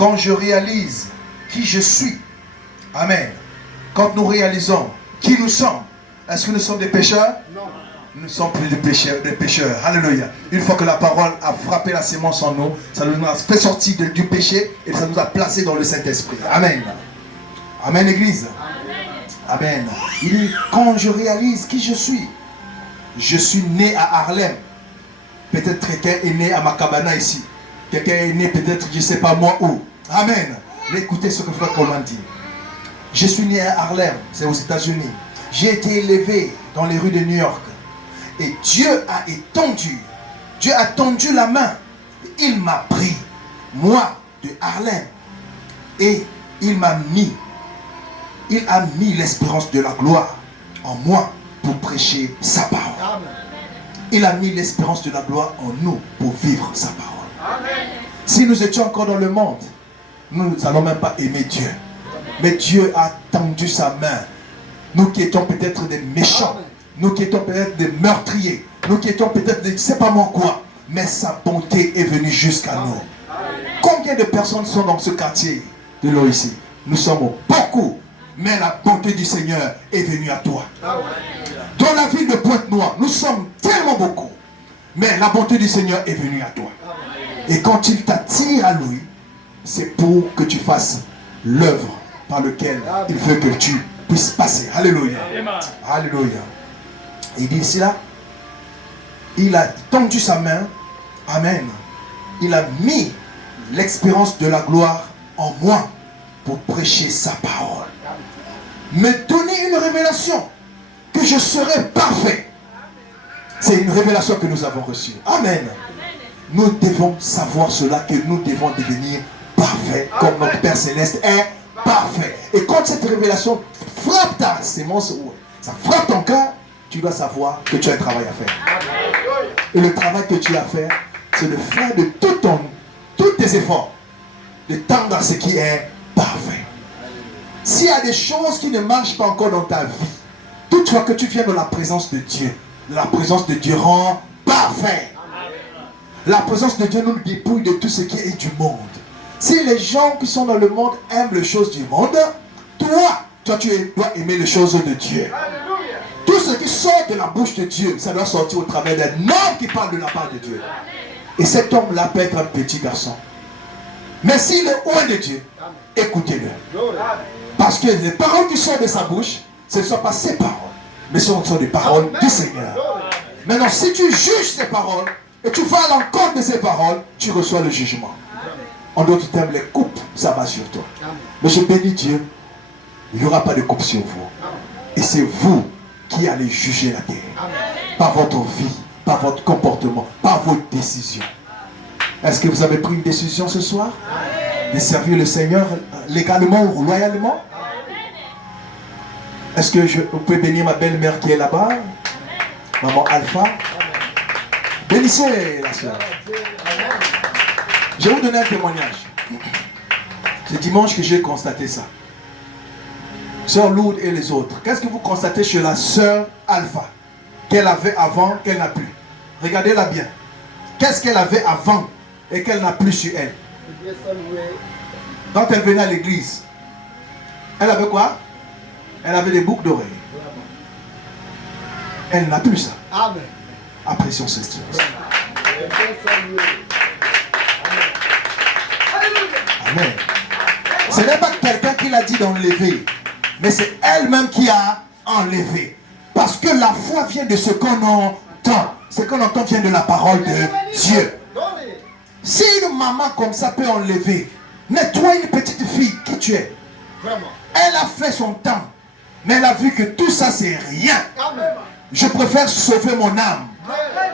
quand je réalise qui je suis, amen, quand nous réalisons qui nous sommes, est-ce que nous sommes des pécheurs? Non. Nous ne sommes plus des pécheurs. Alléluia. Une fois que la parole a frappé la sémence en nous, ça nous a fait sortir du péché et ça nous a placés dans le Saint-Esprit. Amen. Amen, Église. Amen. Il dit, quand je réalise qui je suis né à Harlem. Peut-être quelqu'un est né à Makabana ici. Quelqu'un est né peut-être, je ne sais pas moi où. Amen. Écoutez ce que Frère Coleman dit. Je suis né à Harlem, c'est aux États-Unis. J'ai été élevé dans les rues de New York. Et Dieu a tendu la main. Il m'a pris, moi, de Harlem. Et il a mis l'espérance de la gloire en moi pour prêcher sa parole. Il a mis l'espérance de la gloire en nous pour vivre sa parole. Si nous étions encore dans le monde, nous n'allons même pas aimer Dieu. Mais Dieu a tendu sa main. Nous qui étions peut-être des méchants, nous qui étions peut-être des meurtriers, nous qui étions peut-être des je ne sais pas moi quoi, mais sa bonté est venue jusqu'à nous. Combien de personnes sont dans ce quartier de l'eau ici? Nous sommes beaucoup, mais la bonté du Seigneur est venue à toi. Dans la ville de Pointe-Noire, nous sommes tellement beaucoup, mais la bonté du Seigneur est venue à toi. Et quand il t'attire à lui, c'est pour que tu fasses l'œuvre par laquelle il veut que tu puisses passer. Alléluia. Alléluia. Il dit ici là, il a tendu sa main, amen. Il a mis l'expérience de la gloire en moi pour prêcher sa parole. Me donner une révélation que je serai parfait. C'est une révélation que nous avons reçue. Amen. Nous devons savoir cela, que nous devons devenir parfaits comme notre Père Céleste est parfait. Et quand cette révélation frappe ta sémence, ça frappe ton cœur, tu dois savoir que tu as un travail à faire. Et le travail que tu as à faire, c'est de faire de tous tes efforts, de tendre à ce qui est parfait. S'il y a des choses qui ne marchent pas encore dans ta vie, toutefois que tu viens dans la présence de Dieu, la présence de Dieu rend parfait. La présence de Dieu nous dépouille de tout ce qui est du monde. Si les gens qui sont dans le monde aiment les choses du monde, toi tu dois aimer les choses de Dieu. Tout ce qui sort de la bouche de Dieu, ça doit sortir au travers d'un homme qui parle de la part de Dieu. Et cet homme-là peut être un petit garçon. Mais s'il est loin de Dieu, écoutez-le. Parce que les paroles qui sortent de sa bouche, ce ne sont pas ses paroles, mais ce sont des paroles du Seigneur. Maintenant, si tu juges ces paroles, et tu vas à l'encontre de ces paroles, tu reçois le jugement. En d'autres termes, les coupes, ça va sur toi. Mais je bénis Dieu, il n'y aura pas de coupe sur vous. Et c'est vous qui allez juger la terre. Par votre vie, par votre comportement, par vos décisions. Est-ce que vous avez pris une décision ce soir? De servir le Seigneur légalement ou loyalement? Est-ce que vous pouvez bénir ma belle-mère qui est là-bas? Maman Alpha. Bénissez la soeur. Je vais vous donner un témoignage. C'est dimanche que j'ai constaté ça. Sœur Lourdes et les autres. Qu'est-ce que vous constatez chez la sœur Alpha? Qu'elle avait avant, qu'elle n'a plus. Regardez-la bien. Qu'est-ce qu'elle avait avant et qu'elle n'a plus sur elle? Quand elle venait à l'église, elle avait quoi? Elle avait des boucles d'oreilles. Elle n'a plus ça. Amen. Apprécions ce style. Amen. Ce n'est pas quelqu'un qui l'a dit d'enlever, mais c'est elle-même qui a enlevé. Parce que la foi vient de ce qu'on entend. Ce qu'on entend vient de la parole de Dieu. Si une maman comme ça peut enlever, mais toi, une petite fille, qui tu es? Elle a fait son temps, mais elle a vu que tout ça c'est rien. Je préfère sauver mon âme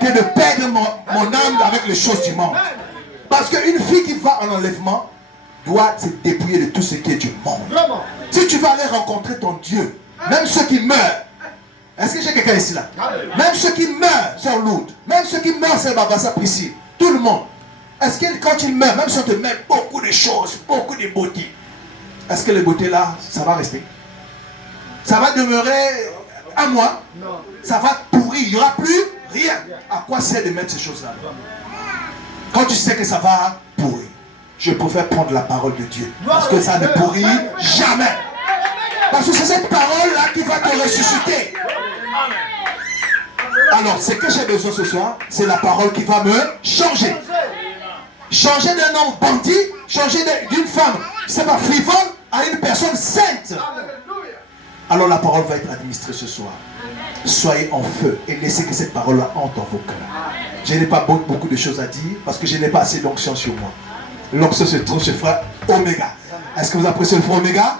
que de perdre mon âme avec les choses du monde. Parce qu'une fille qui va en enlèvement doit se dépouiller de tout ce qui est du monde. Si tu vas aller rencontrer ton Dieu, même ceux qui meurent, est-ce que j'ai quelqu'un ici là? Même ceux qui meurent, Sœur Lourdes, même ceux qui meurent, Sœur Babassa Priscille, tout le monde. Est-ce que quand ils meurent, même si on te met beaucoup de choses, beaucoup de beauté, est-ce que les beautés là, ça va rester? Ça va demeurer un mois? Non. Ça va pourrir, il n'y aura plus rien. À quoi sert de mettre ces choses là? Quand tu sais que ça va pourrir. je préfère prendre la parole de Dieu. Parce que ça ne pourrit jamais. Parce que c'est cette parole-là qui va te ressusciter. Alors, ce que j'ai besoin ce soir, c'est la parole qui va me changer. Changer d'un homme bandit, changer d'une femme, c'est pas frivole, à une personne sainte. Alors la parole va être administrée ce soir. Soyez en feu et laissez que cette parole-là entre dans vos cœurs. Je n'ai pas beaucoup de choses à dire parce que je n'ai pas assez d'onction sur moi. L'onction se trouve chez frère Oméga. Est-ce que vous appréciez le frère Oméga?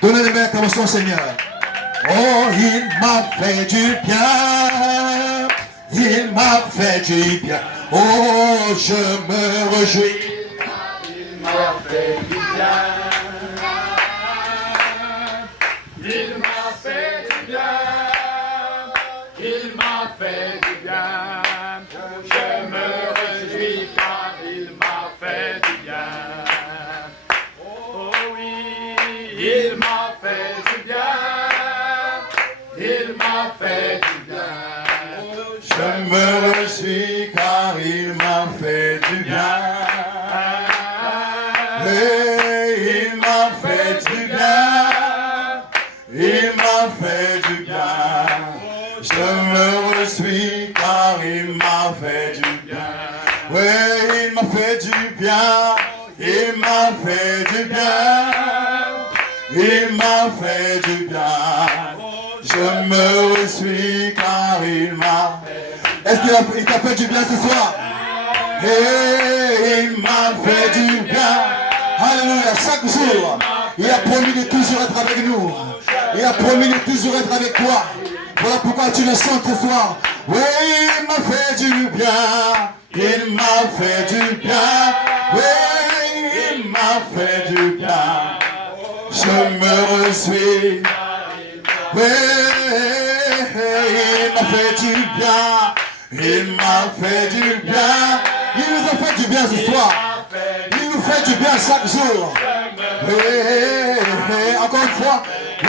Donnez les mains acclamations au Seigneur. Oh, il m'a fait du bien. Il m'a fait du bien. Oh, je me réjouis. Il m'a fait du bien. Il m'a fait du bien. Il m'a fait du bien. Je me réjouis car il m'a fait du bien. Oh oui, il m'a fait du bien. Il m'a fait du bien. Je me réjouis car il m'a fait du bien. Et il m'a fait du bien. Il m'a fait du bien. Je me réjouis car il m'a fait du bien. Oui, il m'a fait du bien. Il m'a fait du bien. Il m'a fait du bien. Je me réjouis car il m'a fait. Est-ce qu'il t'a fait du bien ce soir? Et il m'a fait du bien. Alléluia. Chaque jour, il a promis de toujours être avec nous. Il a promis de toujours être avec toi. Voilà pourquoi tu le chantes ce soir. Oui, il m'a fait du bien. Il m'a fait du bien. Oui, il m'a fait du bien. Je me réjouis. Oui, il m'a fait du bien. Il m'a fait du bien. Il nous a fait du bien ce soir. Il nous fait du bien chaque jour. Oui, encore une fois. Oui,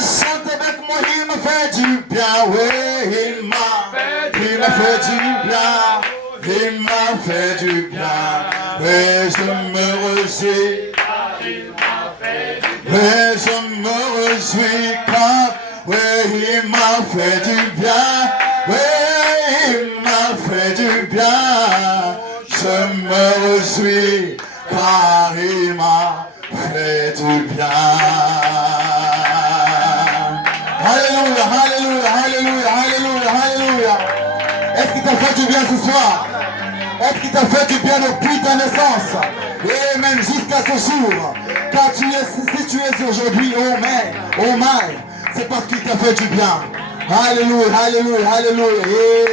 chante avec moi. Il m'a fait du bien. Oui, il m'a fait du bien. Il m'a fait du bien. Oui, je me réjouis. Oui, je me réjouis quand, oui, il m'a fait du bien. Oui, il m'a fait du bien. Je me réjouis car il m'a fait du bien. Alléluia, alléluia, alléluia, alléluia, alléluia. Est-ce qu'il t'a fait du bien ce soir? Est-ce qu'il t'a fait du bien depuis ta naissance? Et même jusqu'à ce jour. Car si tu es aujourd'hui au mal, c'est parce qu'il t'a fait du bien. Alléluia, alléluia, alléluia.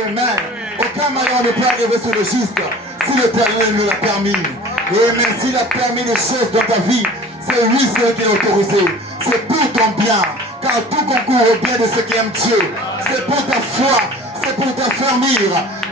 Amen. Aucun malheur ne peut arriver sur le juste si l'Éternel nous l'a permis. Et même s'il a permis des choses dans ta vie, c'est lui seul qui l'a autorisé. C'est pour ton bien. Car tout concourt au bien de ceux qui aiment Dieu. C'est pour ta foi. C'est pour t'affermir,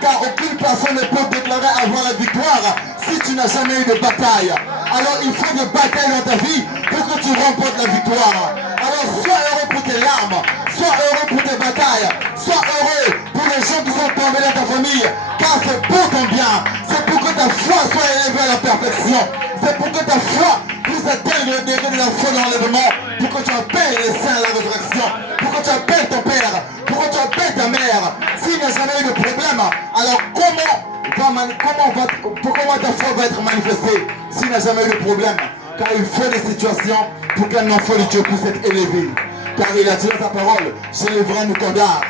car aucune personne ne peut déclarer avoir la victoire si tu n'as jamais eu de bataille. Alors il faut des batailles dans ta vie pour que tu remportes la victoire. Alors sois heureux pour tes larmes, sois heureux pour tes batailles, sois heureux pour les gens qui sont tombés dans ta famille, car c'est pour ton bien, c'est pour que ta foi soit élevée à la perfection, c'est pour que ta foi puisse atteindre le degré de la foi dans l'enlèvement, pour que tu appelles les saints à la résurrection, pour que tu appelles ton père, pour que tu appelles ta mère. S'il n'y a jamais eu de problème, alors comment ta foi va être manifestée s'il n'y a jamais eu de problème? Car il faut des situations pour qu'un enfant de Dieu puisse être élevé. Car il a dit dans sa parole, j'élèverai un étendard.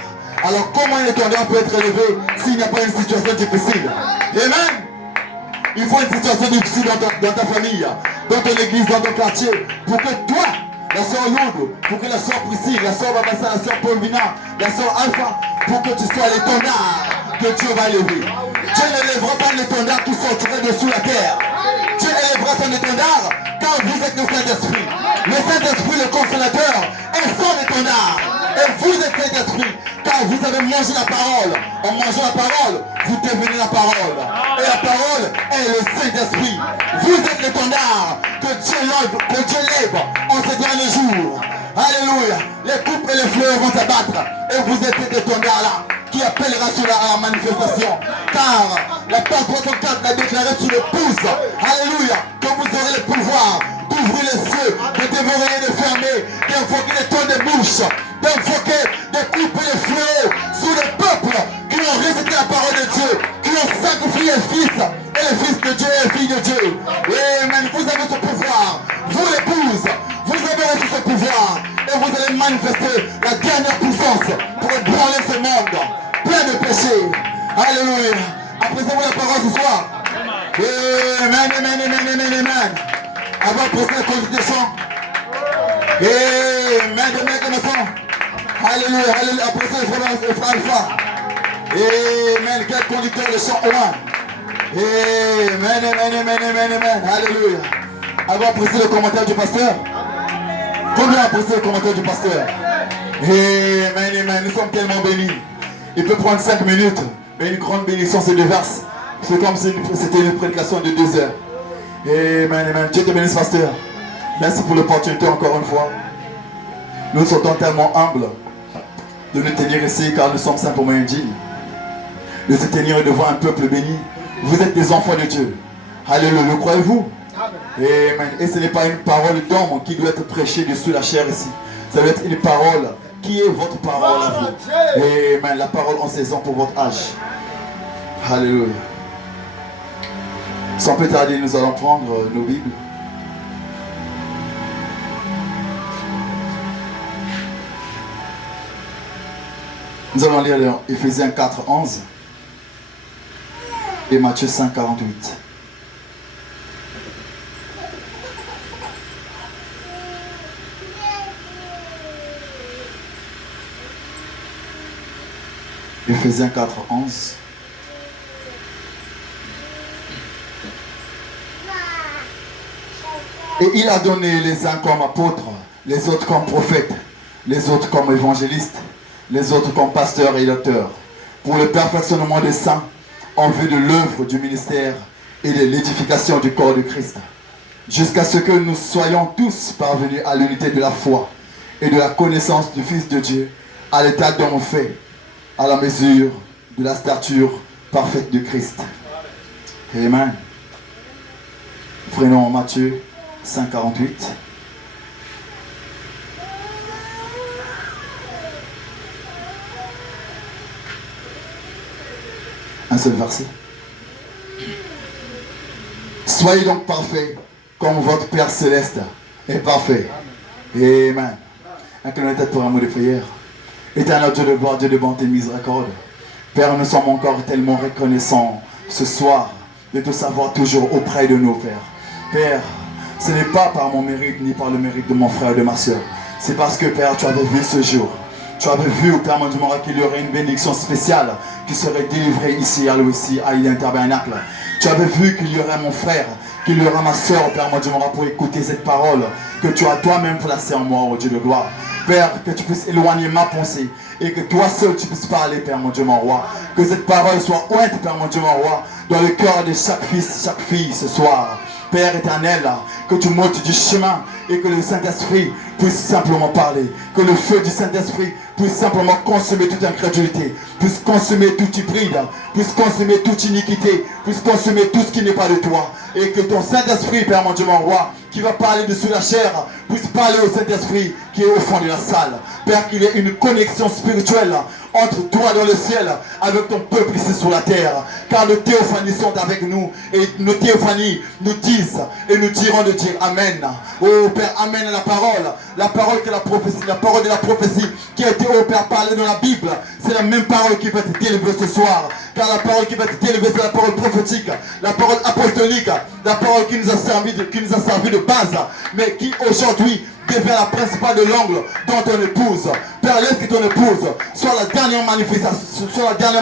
Alors comment un étendard peut être élevé s'il n'y a pas une situation difficile? Amen. Il faut une situation difficile dans ta famille, dans ton église, dans ton quartier, pour que toi, la sœur Lourdes, pour que la sœur Priscille, la sœur Babassa, la sœur Paulina, la sœur Alpha, pour que tu sois l'étendard que Dieu va élever. Dieu n'élèvera pas l'étendard qui sortirait dessous la terre. Dieu élèvera son étendard car vous êtes le Saint-Esprit. Le Saint-Esprit, le Consolateur, est son étendard. Et vous êtes Saint-Esprit car vous avez mangé la parole. En mangeant la parole, vous devenez la parole. Et la parole est le Saint-Esprit. Vous êtes l'étendard que Dieu lève en ces derniers jours. Alléluia. Les coupes et les fleurs vont s'abattre. Et vous êtes cet étendard-là. qui appellera sur la manifestation. Car la page 64 l'a déclaré sur l'épouse. Alléluia. Que vous aurez le pouvoir d'ouvrir les cieux, de dévorer et de fermer, d'invoquer les tonnes de bouche, d'invoquer, de couper les fléaux sur les peuples qui ont rejeté la parole de Dieu, qui ont sacrifié le Fils, et le Fils de Dieu et le Fille de Dieu. Amen. Vous avez ce pouvoir, vous l'épouse, vous avez reçu ce pouvoir, et vous allez manifester la dernière puissance pour ébranler ce monde plein de péchés. Alléluia. Appréciez-vous la parole ce soir. Amen, amen, amen, amen, amen. Avant de poser la conduite des chants. Amen, amen, amen. Alléluia, alléluia. Appréciez le frère Alpha. Amen. Quel conducteur de chant 1. Amen, amen, amen, amen, amen. Alléluia. Avant d'apprécier le commentaire du pasteur. Combien apprécier le commentaire du pasteur? Amen, amen. Nous sommes tellement bénis. Il peut prendre 5 minutes, mais une grande bénédiction se déverse. C'est comme si c'était une prédication de 2 heures. Amen, amen. Dieu te bénisse, pasteur. Merci pour l'opportunité encore une fois. Nous sommes tellement humbles de nous tenir ici car nous sommes simplement indignes. De se tenir et de voir un peuple béni. Vous êtes des enfants de Dieu. Alléluia, le croyez-vous? Amen. Et ce n'est pas une parole d'homme qui doit être prêchée dessus la chair ici. Ça doit être une parole qui est votre parole à vous. Amen. La parole en saison pour votre âge. Alléluia. Sans plus tarder, nous allons prendre nos Bibles. Nous allons lire Éphésiens 4, 11 et Matthieu 5, 48. Éphésiens 4, 11. Et il a donné les uns comme apôtres, les autres comme prophètes, les autres comme évangélistes, les autres comme pasteurs et docteurs, pour le perfectionnement des saints, en vue de l'œuvre du ministère et de l'édification du corps de Christ, jusqu'à ce que nous soyons tous parvenus à l'unité de la foi et de la connaissance du Fils de Dieu, à l'état d'homme fait, à la mesure de la stature parfaite de Christ. Amen. Prenons Matthieu 5, 48. Un seul verset. Soyez donc parfaits comme votre Père Céleste est parfait. Amen. Inclinez la tête pour un mot de prière. Éternel Dieu de gloire, Dieu de bonté et de miséricorde. Père, nous sommes encore tellement reconnaissants ce soir de te savoir toujours auprès de nous, Père. Père, ce n'est pas par mon mérite ni par le mérite de mon frère et de ma soeur. C'est parce que, Père, tu avais vu ce jour. Tu avais vu, Père mon Dieu, qu'il y aurait une bénédiction spéciale qui serait délivrée ici à l'Ouest, à Eden Tabernacle. Tu avais vu qu'il y aurait mon frère, qu'il y aura ma soeur, Père mon Dieu, pour écouter cette parole que tu as toi-même placée en moi, oh Dieu de gloire. Père, que tu puisses éloigner ma pensée et que toi seul tu puisses parler, Père mon Dieu, mon roi. Que cette parole soit ointe, Père mon Dieu, mon roi, dans le cœur de chaque fils, chaque fille ce soir. Père éternel, que tu montes du chemin et que le Saint-Esprit puisse simplement parler. Que le feu du Saint-Esprit puisse simplement consumer toute incrédulité, puisse consumer toute hybride, puisse consumer toute iniquité, puisse consumer tout ce qui n'est pas de toi. Et que ton Saint-Esprit, Père mon Dieu, mon roi, qui va parler dessus la chair, puisse parler au Saint-Esprit qui est au fond de la salle. Père, qu'il y ait une connexion spirituelle entre toi dans le ciel avec ton peuple ici sur la terre. Car nos théophanies sont avec nous et nos théophanies nous disent et nous dirons de dire Amen. Oh Père, Amen à la parole que la prophétie, la parole de la prophétie qui a été, oh Père, parlée dans la Bible. C'est la même parole qui va être délivrer ce soir. Car la parole qui va être délivrer, c'est la parole prophétique, la parole apostolique, la parole qui nous a servi de base, mais qui aujourd'hui devient la principale de l'angle dans ton épouse. Père, laisse que ton épouse soit la dernière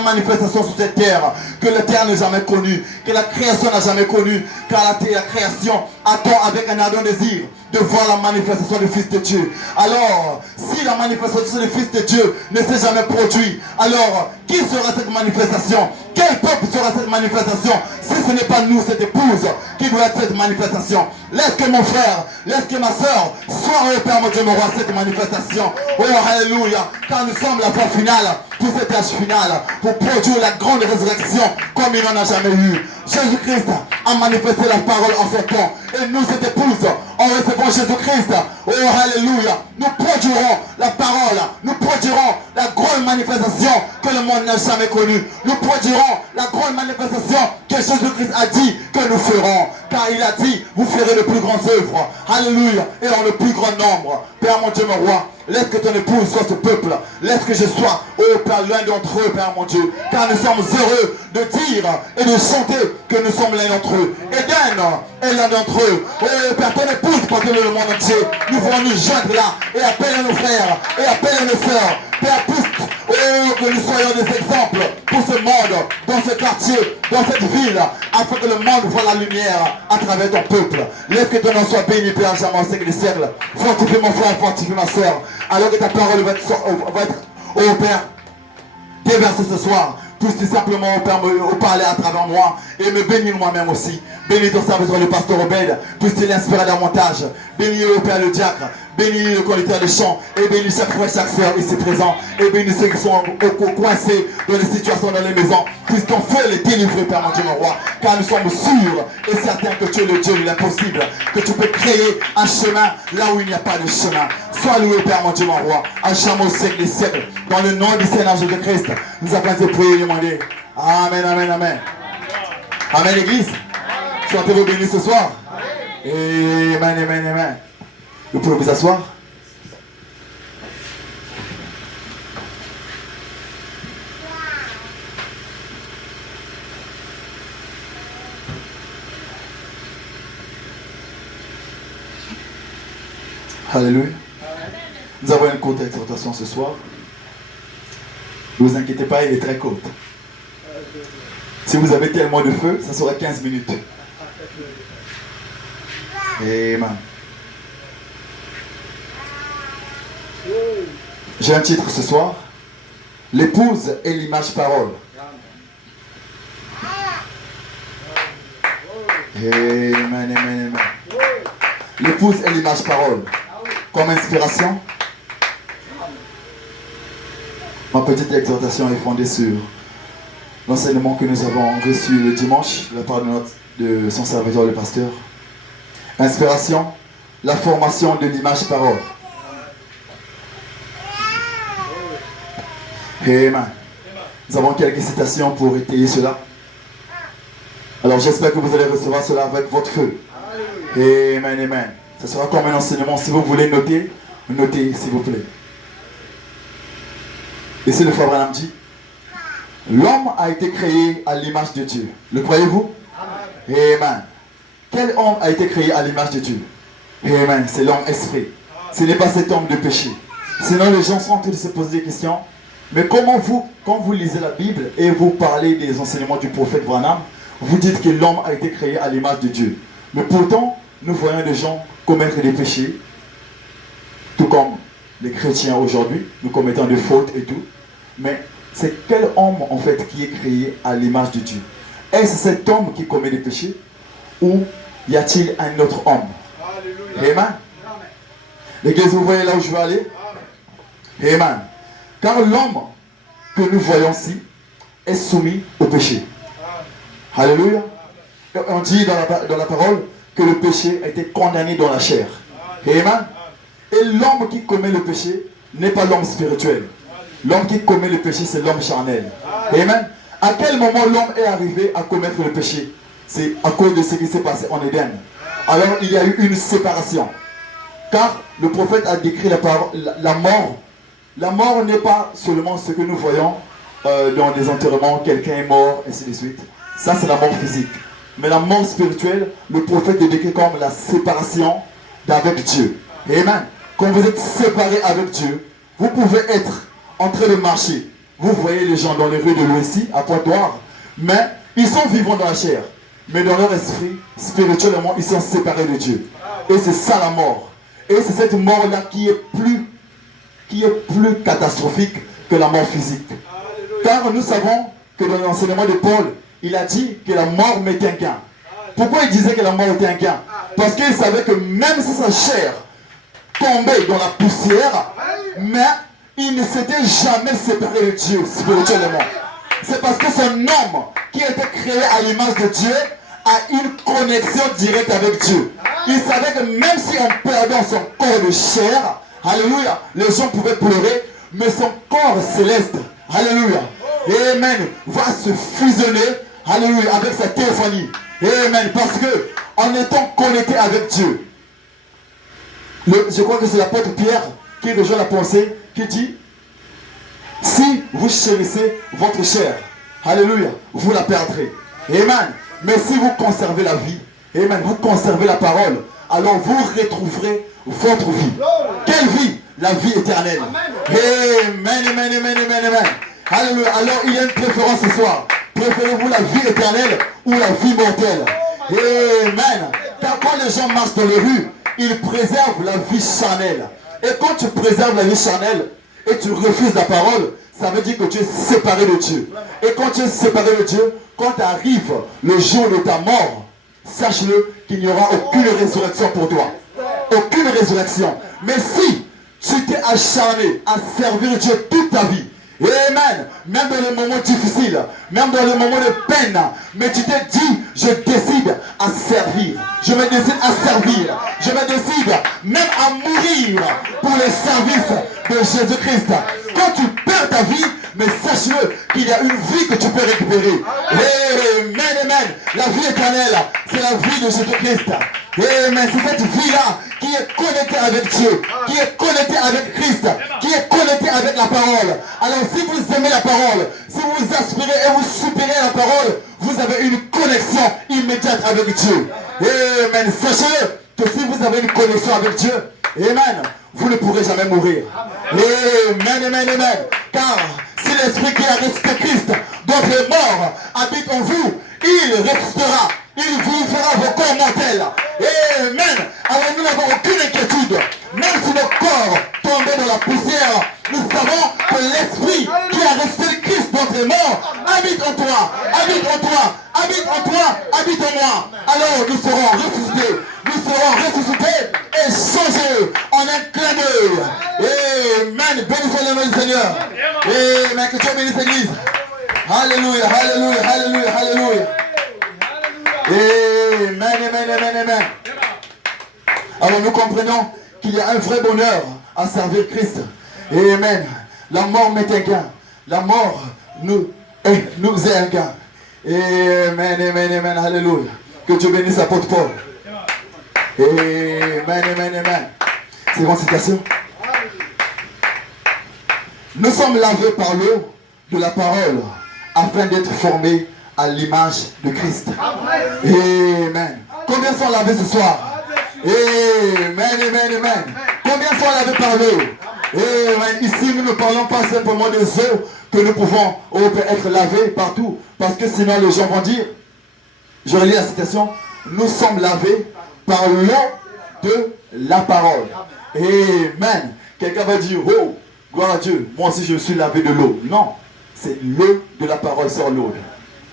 manifestation sur cette terre que la terre n'a jamais connue, que la création n'a jamais connue, car la création attend avec un ardent désir de voir la manifestation du Fils de Dieu. Alors, si la manifestation du Fils de Dieu ne s'est jamais produite, alors qui sera cette manifestation? quel peuple sera cette manifestation si ce n'est pas nous, cette épouse, qui doit être cette manifestation? Laisse que mon frère, laisse que ma soeur soit, oh Père mon Dieu, mon roi, cette manifestation. Oh, alléluia. Car nous sommes la fois finale, pour cet âge final, pour produire la grande résurrection comme il n'en a jamais eu. Jésus-Christ a manifesté la parole en son temps. Et nous, cette épouse, en recevant Jésus-Christ, oh alléluia, nous produirons la parole, nous produirons la grande manifestation que le monde n'a jamais connue. Nous produirons la grande manifestation que Jésus-Christ a dit que nous ferons. Car il a dit, vous ferez de plus grandes œuvres. Alléluia. Et en le plus grand nombre. Père mon Dieu, mon roi, laisse que ton épouse soit ce peuple. Laisse que je sois, oh Père, l'un d'entre eux, Père mon Dieu. Car nous sommes heureux de dire et de chanter que nous sommes l'un d'entre eux. Eden est l'un d'entre eux. Oh Père, ton épouse partout le monde entier. Nous voulons nous joindre là et appeler nos frères et appeler nos sœurs. Père, que nous soyons des exemples pour ce monde, dans ce quartier, dans cette ville, afin que le monde voit la lumière à travers ton peuple. Laisse que ton nom soit béni, Père, jamais au siècle des siècles. Fortifie mon frère, fortifie ma soeur, alors que ta parole va être, oh Père, déversée ce soir. Puisse tout simplement, oh Père, me parler à travers moi et me bénir moi-même aussi. Bénis ton serviteur, le pasteur Obed. Puisse-t-il l'inspirer davantage. Bénis, oh Père, le diacre. Bénis le conducteur de chant. Et bénis chaque frère, chaque sœur ici présent. Et bénis ceux qui sont coincés dans les situations dans les maisons. Puisse ton feu les délivrer, Père mon Dieu, mon roi. Car nous sommes sûrs et certains que tu es le Dieu de l'impossible. Que tu peux créer un chemin là où il n'y a pas de chemin. Sois loué, Père mon Dieu, mon roi. À jamais au siècle des siècles. Dans le nom du Seigneur Jésus-Christ, nous avons été priés et demandé. Amen, amen, amen. Amen, l'église. Soyez-vous bénis ce soir. Amen, amen, amen. Vous pouvez vous asseoir. Alléluia. Nous avons une courte exhortation ce soir. Ne vous inquiétez pas, elle est très courte. Si vous avez tellement de feu, ça sera 15 minutes. Amen. J'ai un titre ce soir. L'épouse est l'image parole. Amen, amen, amen. L'épouse est l'image parole. Comme inspiration, ma petite exhortation est fondée sur l'enseignement que nous avons reçu le dimanche de la part de son serviteur, le pasteur. Inspiration, la formation de l'image parole. Amen. Nous avons quelques citations pour étayer cela. Alors j'espère que vous allez recevoir cela avec votre feu. Amen, amen. Ce sera comme un enseignement. Si vous voulez noter, notez s'il vous plaît. Et c'est le frère Branham dit, l'homme a été créé à l'image de Dieu. Le croyez-vous? Amen. Quel homme a été créé à l'image de Dieu? Amen. C'est l'homme esprit. Ce n'est pas cet homme de péché. Sinon les gens sont en train de se poser des questions. Mais comment vous, quand vous lisez la Bible et vous parlez des enseignements du prophète Branham, vous dites que l'homme a été créé à l'image de Dieu. Mais pourtant, nous voyons des gens commettre des péchés, tout comme les chrétiens aujourd'hui, nous commettons des fautes et tout. Mais c'est quel homme en fait qui est créé à l'image de Dieu? Est-ce cet homme qui commet des péchés ou y a-t-il un autre homme? Amen. L'église, vous voyez là où je veux aller? Amen. Car l'homme que nous voyons ici est soumis au péché. Alléluia. On dit dans la parole que le péché a été condamné dans la chair. Amen. Et l'homme qui commet le péché n'est pas l'homme spirituel. L'homme qui commet le péché, c'est l'homme charnel. Amen. À quel moment l'homme est arrivé à commettre le péché? C'est à cause de ce qui s'est passé en Éden. Alors il y a eu une séparation. Car le prophète a décrit la mort. La mort n'est pas seulement ce que nous voyons dans des enterrements, quelqu'un est mort, ainsi de suite. Ça, c'est la mort physique. Mais la mort spirituelle, le prophète décrit comme la séparation d'avec Dieu. Amen. Quand vous êtes séparés avec Dieu, vous pouvez être en train de marcher. Vous voyez les gens dans les rues de l'Ouest, à Pointe-Noire, mais ils sont vivants dans la chair. Mais dans leur esprit, spirituellement, ils sont séparés de Dieu. Et c'est ça la mort. Et c'est cette mort-là qui est plus catastrophique que la mort physique. Car nous savons que dans l'enseignement de Paul, il a dit que la mort m'était un gain. Pourquoi il disait que la mort était un gain? Parce qu'il savait que même si sa chair tombait dans la poussière, mais il ne s'était jamais séparé de Dieu spirituellement. C'est parce que son homme, qui était créé à l'image de Dieu, a une connexion directe avec Dieu. Il savait que même si en perdant son corps de chair, alléluia, les gens pouvaient pleurer, mais son corps céleste, alléluia, amen, va se fusionner, alléluia, avec sa théophanie. Amen, parce que en étant connecté avec Dieu, je crois que c'est l'apôtre Pierre qui rejoint la pensée, qui dit, si vous chérissez votre chair, alléluia, vous la perdrez. Amen. Mais si vous conservez la vie, amen, vous conservez la parole, alors vous retrouverez votre vie. Quelle vie? La vie éternelle. Amen, amen, amen, amen, amen. Alléluia. Alors il y a une préférence ce soir. Préférez-vous la vie éternelle ou la vie mortelle? Amen. Car quand les gens marchent dans les rues, ils préservent la vie charnelle. Et quand tu préserves la vie charnelle et tu refuses la parole, ça veut dire que tu es séparé de Dieu. Et quand tu es séparé de Dieu, quand arrive le jour de ta mort, sache-le qu'il n'y aura aucune résurrection pour toi. Aucune résurrection. Mais si tu t'es acharné à servir Dieu toute ta vie, amen, même dans les moments difficiles, même dans les moments de peine, mais tu t'es dit, je décide à servir. Je me décide à servir. Je me décide même à mourir pour le service de Jésus-Christ. Quand tu perds ta vie, mais sache-le qu'il y a une vie que tu peux récupérer. Amen, amen. La vie éternelle, c'est la vie de Jésus-Christ. Amen. C'est cette vie-là qui est connectée avec Dieu, qui est connectée avec Christ, qui est connectée avec la parole. Alors si vous aimez la parole, si vous aspirez et vous soupirez la parole, vous avez une connexion immédiate avec Dieu. Amen. Sachez-le que si vous avez une connexion avec Dieu, amen, vous ne pourrez jamais mourir. Amen, amen, amen. Car si l'esprit qui a ressuscité Christ, d'autres est mort, habite en vous, il ressuscitera. Il vous fera vos corps mortels. Amen. Alors nous n'avons aucune inquiétude. Même si nos corps tombaient dans la poussière, nous savons que l'esprit qui a ressuscité Christ, notre mort, habite en toi, habite en toi, habite en toi, habite en moi. Alors nous serons ressuscités. Nous serons ressuscités et changés en un clin d'œil. Amen. Bénissez le nom du Seigneur. Amen. Que Dieu bénisse l'église. Alléluia, alléluia, alléluia, alléluia. Amen, amen, amen, amen. Alors nous comprenons qu'il y a un vrai bonheur à servir Christ. Amen. La mort m'est un gain. La mort nous est un gain. Amen, amen, amen, alléluia. Que Dieu bénisse l'apôtre Paul. Amen, amen, amen. C'est une citation. Nous sommes lavés par l'eau de la parole afin d'être formés à l'image de Christ. Amen. Combien sont lavés ce soir? Amen, amen, amen. Combien sont lavés par l'eau? Amen. Ici, nous ne parlons pas simplement des eaux que nous pouvons être lavés partout. Parce que sinon, les gens vont dire, je relis la citation, nous sommes lavés par l'eau de la parole. Amen. Quelqu'un va dire, oh, gloire à Dieu, moi aussi je suis lavé de l'eau. Non, c'est l'eau de la parole sur l'eau.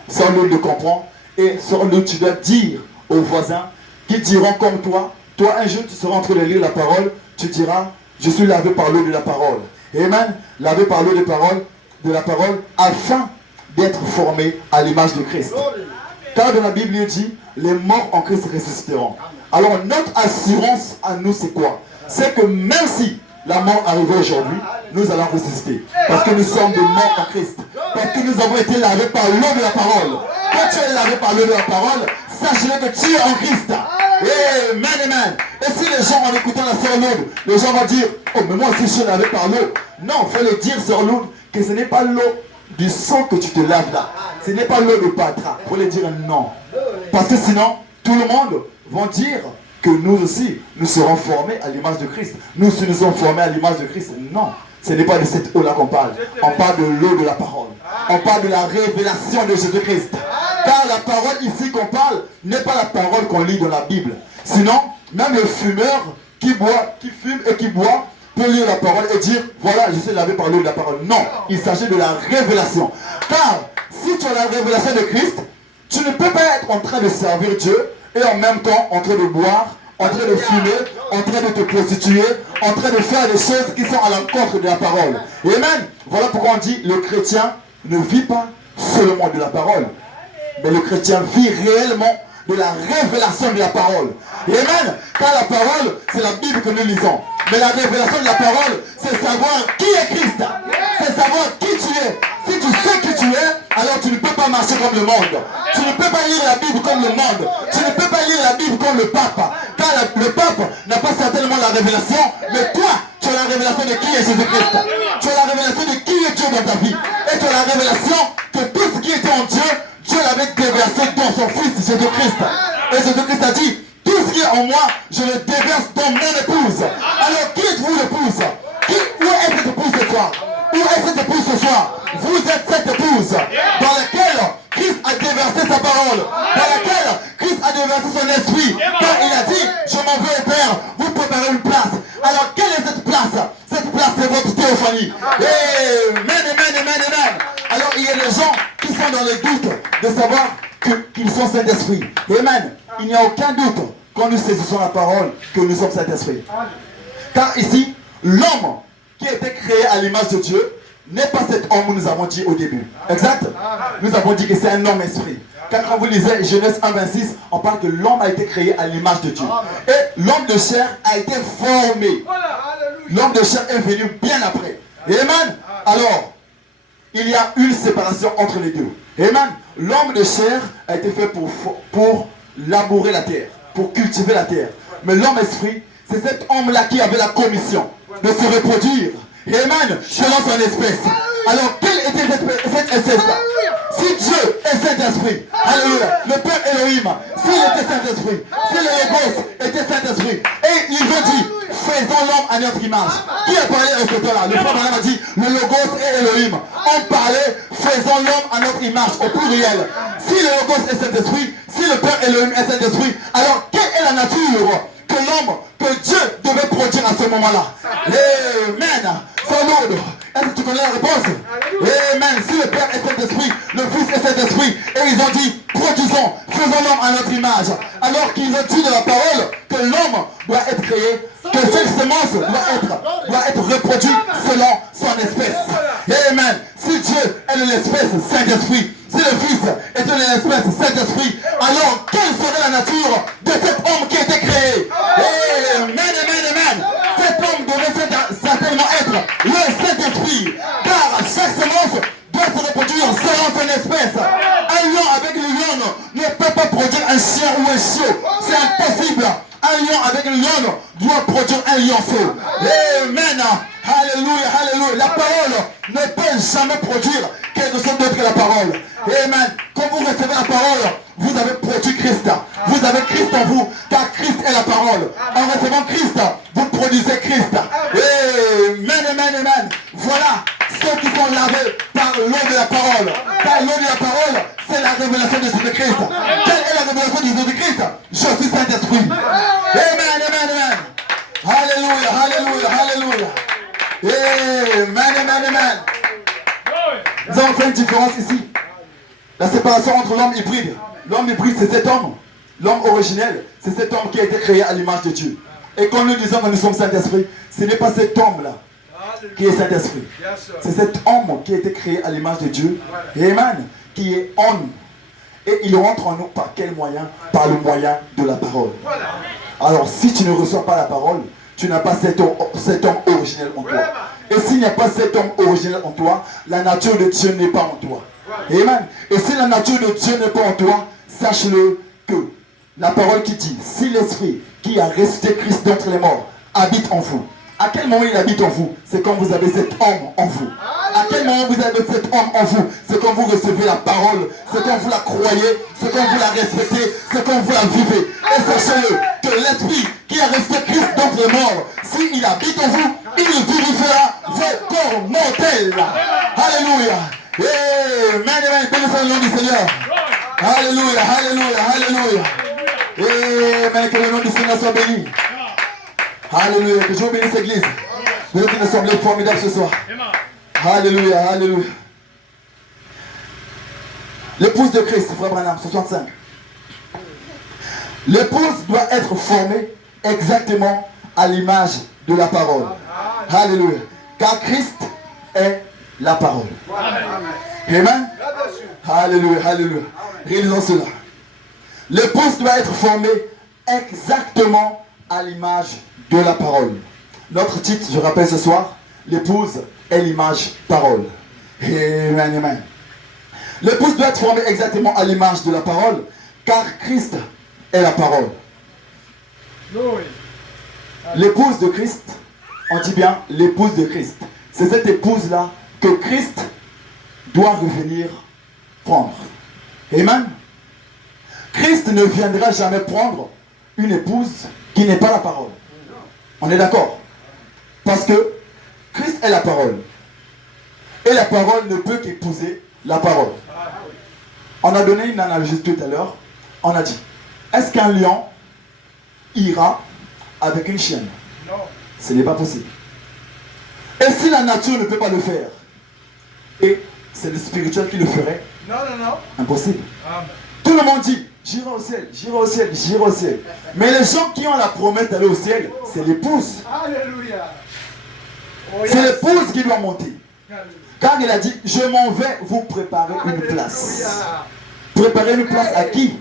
Sans l'eau de comprendre, et sans l'eau tu dois dire aux voisins qui diront comme toi, un jour tu seras en train de lire la parole, tu diras, je suis lavé par l'eau de la parole. Amen. Lavé par l'eau de la parole, afin d'être formé à l'image de Christ. Car dans la Bible il dit, les morts en Christ ressusciteront. Alors notre assurance à nous c'est quoi? C'est que même si la mort arrivait aujourd'hui, nous allons ressusciter. Parce que nous sommes des morts en Christ. Parce que nous avons été lavés par l'eau de la parole. Quand tu es lavé par l'eau de la parole, sache-le que tu es en Christ. Amen, amen. Et si les gens, en écoutant la sœur Lourdes, les gens vont dire, oh mais moi aussi je suis lavé par l'eau. Non, il faut le dire sœur Lourdes, que ce n'est pas l'eau du sang que tu te laves là. Ce n'est pas l'eau de Patra. Il faut le dire non. Parce que sinon, tout le monde va dire que nous aussi, nous serons formés à l'image de Christ. Nous aussi, nous sommes formés à l'image de Christ. Non, ce n'est pas de cette eau-là qu'on parle. On parle de l'eau de la parole. On parle de la révélation de Jésus-Christ. Car la parole ici qu'on parle n'est pas la parole qu'on lit dans la Bible. Sinon, même le fumeur qui fume et qui boit, peut lire la parole et dire, voilà, je suis lavé par l'eau de la parole. Non, il s'agit de la révélation. Car si tu as la révélation de Christ, tu ne peux pas être en train de servir Dieu et en même temps en train de boire, en train de fumer, en train de te prostituer, en train de faire des choses qui sont à l'encontre de la parole. Amen. Voilà pourquoi on dit le chrétien ne vit pas seulement de la parole, mais le chrétien vit réellement de la révélation de la parole. Amen. Car la parole, c'est la Bible que nous lisons. Mais la révélation de la parole, c'est savoir qui est Christ. C'est savoir qui tu es. Si tu sais qui tu es, alors tu ne peux pas marcher comme le monde. Tu ne peux pas lire la Bible comme le monde. Tu ne peux pas lire la Bible comme le pape. Car le pape n'a pas certainement la révélation, mais toi, tu as la révélation de qui est Jésus-Christ. Tu as la révélation de qui est Dieu dans ta vie. Et tu as la révélation que tout ce qui était en Dieu, Dieu l'avait déversé dans son Fils Jésus-Christ. Et Jésus-Christ a dit, tout ce qui est en moi, je le déverse dans mon épouse. Alors qui êtes-vous l'épouse? Où est cette épouse ce soir? Où est cette épouse ce soir? Vous êtes cette épouse dans laquelle Christ a déversé sa parole, dans laquelle Christ a déversé son esprit. Car il a dit, je m'en vais au Père, vous préparez une place. Alors quelle est cette place? Cette place c'est votre théophanie. Amen, amen, amen, amen. Alors il y a des gens qui sont dans le doute de savoir qu'ils sont Saint-Esprit. Amen. Il n'y a aucun doute quand nous saisissons la parole que nous sommes Saint-Esprit. Car ici, l'homme qui a été créé à l'image de Dieu n'est pas cet homme que nous avons dit au début. Exact? Nous avons dit que c'est un homme esprit. Car quand vous lisez Genèse 1,26, on parle que l'homme a été créé à l'image de Dieu. Et l'homme de chair a été formé. L'homme de chair est venu bien après. Amen. Alors, il y a une séparation entre les deux. Amen. L'homme de chair a été fait pour labourer la terre, pour cultiver la terre. Mais l'homme esprit, c'est cet homme-là qui avait la commission de se reproduire. Amen. Selon son espèce. Alors, quelle était cette espèce-là? Si Dieu est Saint-Esprit, alléluia, le Père Elohim, s'il était Saint-Esprit, si le Logos était Saint-Esprit, et ils ont dit, faisons l'homme à notre image. Qui a parlé à ce temps-là? Le frère Branham a dit, le Logos et Elohim. On parlait, faisons l'homme à notre image, au pluriel. Si le Logos est Saint-Esprit, si le Père Elohim est Saint-Esprit, alors quelle est la nature que l'homme, que Dieu devait produire à ce moment-là? Amen. Sans l'ordre. Est-ce que tu connais la réponse? Amen. Si le Père est Saint-Esprit, le Fils est Saint-Esprit, et ils ont dit, produisons, faisons l'homme à notre image. Alors qu'ils ont dit de la parole que l'homme doit être créé, que cette semence doit être reproduite selon son espèce. Amen. Si Dieu est de l'espèce Saint-Esprit, si le Fils est de l'espèce Saint-Esprit, alors quelle serait la nature de cet homme qui a été créé? Amen, amen, amen. Cet homme devait certainement être le Saint-Esprit, car chaque semence doit se reproduire selon son espèce. Un lion avec le lion ne peut pas produire un chien ou un chiot. C'est impossible. Un lion avec un lion doit produire un lionceau. Amen. Alléluia, alléluia. La parole ne peut jamais produire quelque chose d'autre que la parole. Amen. Quand vous recevez la parole, vous avez produit Christ. Vous avez Christ en vous, car Christ est la parole. En recevant Christ, vous produisez Christ. Amen, amen, amen. Voilà ceux qui sont lavés par l'eau de la parole. Car l'eau de la parole, c'est la révélation de Jésus-Christ. Quelle est la révélation de Jésus-Christ? Je suis Saint-Esprit. Amen, amen, amen. Alléluia, alléluia, alléluia. Amen, amen, amen. Nous avons fait une différence ici. La séparation entre l'homme hybride. L'homme hybride, c'est cet homme. L'homme originel, c'est cet homme qui a été créé à l'image de Dieu. Et quand nous disons que nous sommes Saint-Esprit, ce n'est pas cet homme-là qui est Saint-Esprit. C'est cet homme qui a été créé à l'image de Dieu. Amen. Qui est en nous. Et il rentre en nous par quel moyen? Par le moyen de la parole. Alors si tu ne reçois pas la parole, tu n'as pas cet homme originel en toi. Et s'il n'y a pas cet homme originel en toi, la nature de Dieu n'est pas en toi. Amen. Et si la nature de Dieu n'est pas en toi, sache-le que la parole qui dit, si l'esprit qui a ressuscité Christ d'entre les morts habite en vous. À quel moment il habite en vous? C'est quand vous avez cet homme en vous. À quel moment vous avez cet homme en vous? C'est quand vous recevez la parole, c'est quand vous la croyez, c'est quand vous la respectez, c'est quand vous la vivez. Et sachez-le que l'esprit qui a ressuscité Christ d'entre les morts, s'il habite en vous, il vivifiera vos corps mortels. Alléluia. Amen, amen. Bénissons le nom du Seigneur. Alléluia, alléluia, alléluia. Amen, que le nom du Seigneur soit béni. Alléluia, que Dieu bénisse l'église. Nous qui nous sommes formidable ce soir. Alléluia, alléluia. L'épouse de Christ, frère Branham, 65. L'épouse doit être formée exactement à l'image de la parole. Alléluia. Car Christ est la parole. Amen. Alléluia, alléluia. Réalisons cela. L'épouse doit être formée exactement à l'image de la parole. Notre titre, je rappelle ce soir, l'épouse est l'image parole. Amen, amen. L'épouse doit être formée exactement à l'image de la parole, car Christ est la parole. L'épouse de Christ, on dit bien l'épouse de Christ. C'est cette épouse-là que Christ doit revenir prendre. Amen. Christ ne viendra jamais prendre une épouse qui n'est pas la parole. On est d'accord? Parce que Christ est la parole. Et la parole ne peut qu'épouser la parole. On a donné une analogie tout à l'heure. On a dit, est-ce qu'un lion ira avec une chienne? Non. Ce n'est pas possible. Et si la nature ne peut pas le faire, et c'est le spirituel qui le ferait? Non, non, non. Impossible. Amen. Tout le monde dit, j'irai au ciel, j'irai au ciel, j'irai au ciel. Mais les gens qui ont la promesse d'aller au ciel, c'est l'épouse. Alléluia. Oh, yes. C'est l'épouse qui doit monter. Car il a dit, je m'en vais vous préparer une place. Préparer une place à qui?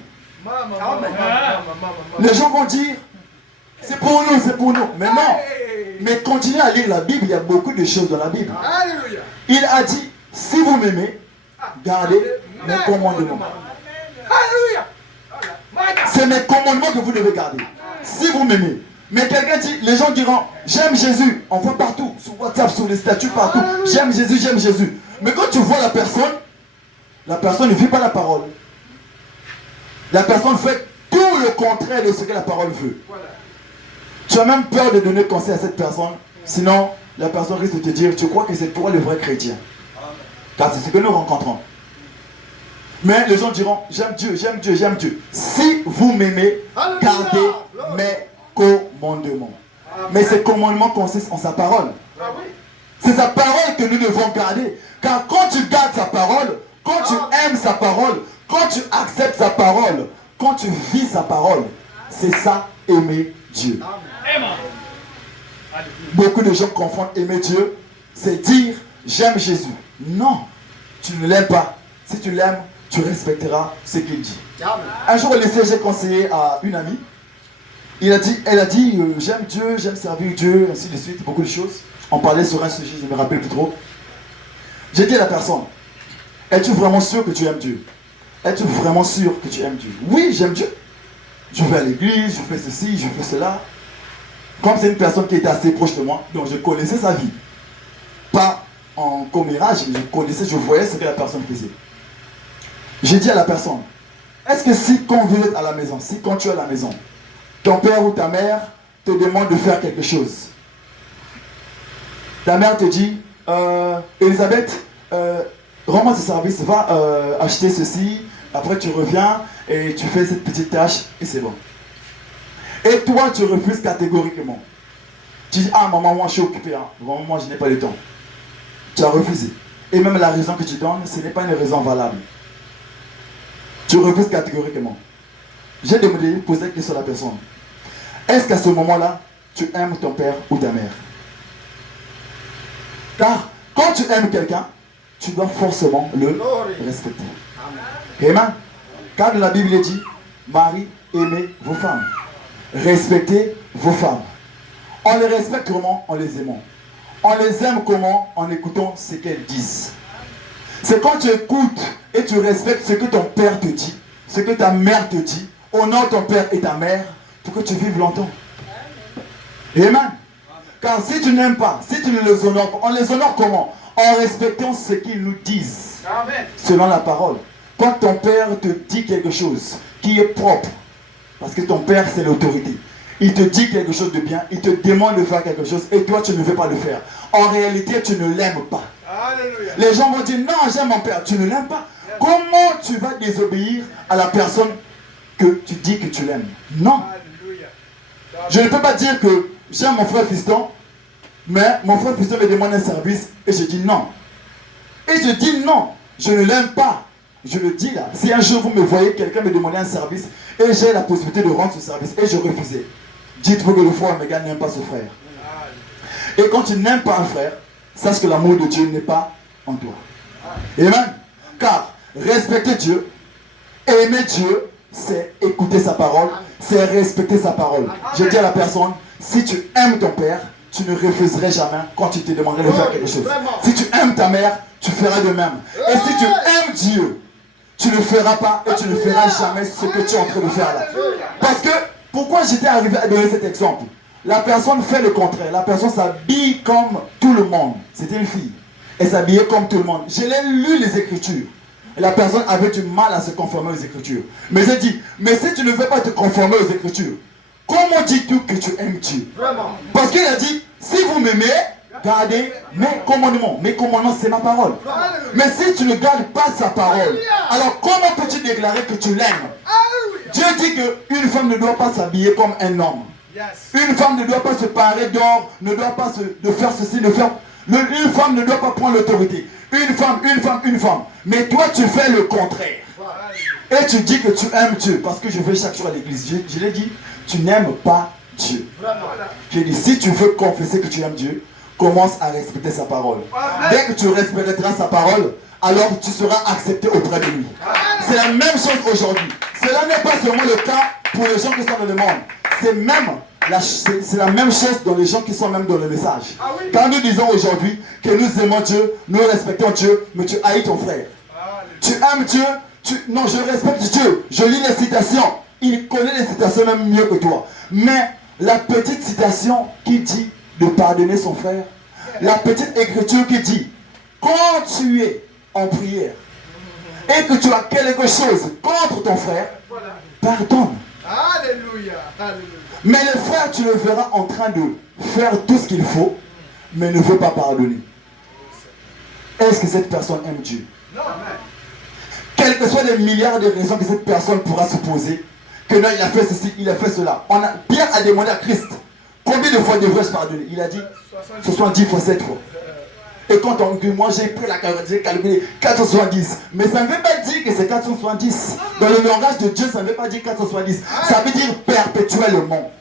Les gens vont dire, c'est pour nous, c'est pour nous. Mais non. Mais continuez à lire la Bible, il y a beaucoup de choses dans la Bible. Il a dit, si vous m'aimez, gardez mes commandements. C'est mes commandements que vous devez garder. Si vous m'aimez. Mais quelqu'un dit, les gens diront, j'aime Jésus. On voit partout, sur WhatsApp, sur les statuts, partout. J'aime Jésus, j'aime Jésus. Mais quand tu vois la personne ne vit pas la parole. La personne fait tout le contraire de ce que la parole veut. Tu as même peur de donner conseil à cette personne. Sinon, la personne risque de te dire, tu crois que c'est toi le vrai chrétien. Car c'est ce que nous rencontrons. Mais les gens diront, j'aime Dieu, j'aime Dieu, j'aime Dieu. Si vous m'aimez, gardez mes commandements. Mais ces commandements consistent en sa parole. C'est sa parole que nous devons garder. Car quand tu gardes sa parole, quand tu aimes sa parole, quand tu acceptes sa parole, quand tu vis sa parole, c'est ça, aimer Dieu. Beaucoup de gens confondent aimer Dieu, c'est dire j'aime Jésus. Non, tu ne l'aimes pas. Si tu l'aimes, tu respecteras ce qu'il dit. Un jour, au lycée, j'ai conseillé à une amie. Elle a dit j'aime Dieu, j'aime servir Dieu, ainsi de suite, beaucoup de choses. On parlait sur un sujet, je ne me rappelle plus trop. J'ai dit à la personne, es-tu vraiment sûr que tu aimes Dieu? Es-tu vraiment sûr que tu aimes Dieu? Oui, j'aime Dieu. Je vais à l'église, je fais ceci, je fais cela. Comme c'est une personne qui était assez proche de moi, donc je connaissais sa vie. Pas en commérage, je connaissais, je voyais ce que la personne faisait. J'ai dit à la personne, est-ce que si quand vous êtes à la maison, si quand tu es à la maison, ton père ou ta mère te demande de faire quelque chose, ta mère te dit, Elisabeth, rends-moi ce service, va acheter ceci, après tu reviens et tu fais cette petite tâche et c'est bon. Et toi tu refuses catégoriquement. Tu dis, ah maman, moi je suis occupé, hein. Vraiment, moi je n'ai pas le temps. Tu as refusé. Et même la raison que tu donnes, ce n'est pas une raison valable. Tu refuses catégoriquement. J'ai demandé, poser la question à la personne. Est-ce qu'à ce moment-là, tu aimes ton père ou ta mère? Car quand tu aimes quelqu'un, tu dois forcément le respecter. Amen. Car dans la Bible il dit, Marie, aimez vos femmes. Respectez vos femmes. On les respecte comment? En les aimant. On les aime comment? En écoutant ce qu'elles disent. C'est quand tu écoutes et tu respectes ce que ton père te dit, ce que ta mère te dit, honore ton père et ta mère pour que tu vives longtemps. Amen. Car si tu n'aimes pas, si tu ne les honores pas, on les honore comment? En respectant ce qu'ils nous disent. Amen. Selon la parole. Quand ton père te dit quelque chose qui est propre, parce que ton père c'est l'autorité, il te dit quelque chose de bien, il te demande de faire quelque chose et toi tu ne veux pas le faire. En réalité tu ne l'aimes pas. Alléluia. Les gens vont dire non, j'aime mon père, tu ne l'aimes pas. Comment tu vas désobéir à la personne que tu dis que tu l'aimes? Non. Alléluia. Je ne peux pas dire que j'aime mon frère fiston, mais mon frère fiston me demande un service et je dis non. Et je dis non, je ne l'aime pas. je le dis là, si un jour vous me voyez, quelqu'un me demandait un service et j'ai la possibilité de rendre ce service et je refusais, dites-vous que le frère Omega n'aime pas ce frère. Et quand tu n'aimes pas un frère, sache que l'amour de Dieu n'est pas en toi. Amen. Car respecter Dieu, aimer Dieu, c'est écouter sa parole, c'est respecter sa parole. Je dis à la personne, si tu aimes ton père, tu ne refuserais jamais quand tu te demanderais de faire quelque chose. Si tu aimes ta mère, tu feras de même. Et si tu aimes Dieu, tu ne feras pas et tu ne feras jamais ce que tu es en train de faire là. Parce que, pourquoi j'étais arrivé à donner cet exemple? La personne fait le contraire. La personne s'habille comme tout le monde. C'était une fille. Elle s'habillait comme tout le monde. Je l'ai lu les Écritures. Et la personne avait du mal à se conformer aux Écritures. Mais j'ai dit, mais si tu ne veux pas te conformer aux Écritures, comment dis-tu que tu aimes Dieu? Parce qu'il a dit, si vous m'aimez, gardez mes commandements. Mes commandements, c'est ma parole. Mais si tu ne gardes pas sa parole, alors comment peux-tu déclarer que tu l'aimes? Dieu dit qu'une femme ne doit pas s'habiller comme un homme. Une femme ne doit pas se parer d'or, ne doit pas de faire ceci, de faire... Une femme ne doit pas prendre l'autorité. Une femme, une femme, une femme. Mais toi, tu fais le contraire. Et tu dis que tu aimes Dieu. Parce que je vais chaque jour à l'église. Je l'ai dit, tu n'aimes pas Dieu. J'ai dit, si tu veux confesser que tu aimes Dieu, commence à respecter sa parole. Dès que tu respecteras sa parole, alors tu seras accepté auprès de lui. C'est la même chose aujourd'hui. Cela n'est pas seulement le cas pour les gens qui sont dans le monde. C'est la même chose dans les gens qui sont même dans le message. Quand nous disons aujourd'hui que nous aimons Dieu, nous respectons Dieu, mais tu haïs ton frère. Tu aimes Dieu, non, je respecte Dieu. Je lis les citations. Il connaît les citations même mieux que toi. Mais la petite citation qui dit de pardonner son frère, la petite écriture qui dit, quand tu es en prière et que tu as quelque chose contre ton frère, pardonne. Alléluia. Mais le frère, tu le verras en train de faire tout ce qu'il faut, mais ne veut pas pardonner. Est-ce que cette personne aime Dieu? Non. Quelles que soient les milliards de raisons que cette personne pourra se poser, que non, il a fait ceci, il a fait cela. Pierre a demandé à Christ, combien de fois devrais-je pardonner? Il a dit, 70 fois 7 fois. Et quand moi j'ai pris la calcul, j'ai calculé 470. Mais ça ne veut pas dire que c'est 470. Dans le langage de Dieu, ça ne veut pas dire 470. Ça veut dire perpétuellement.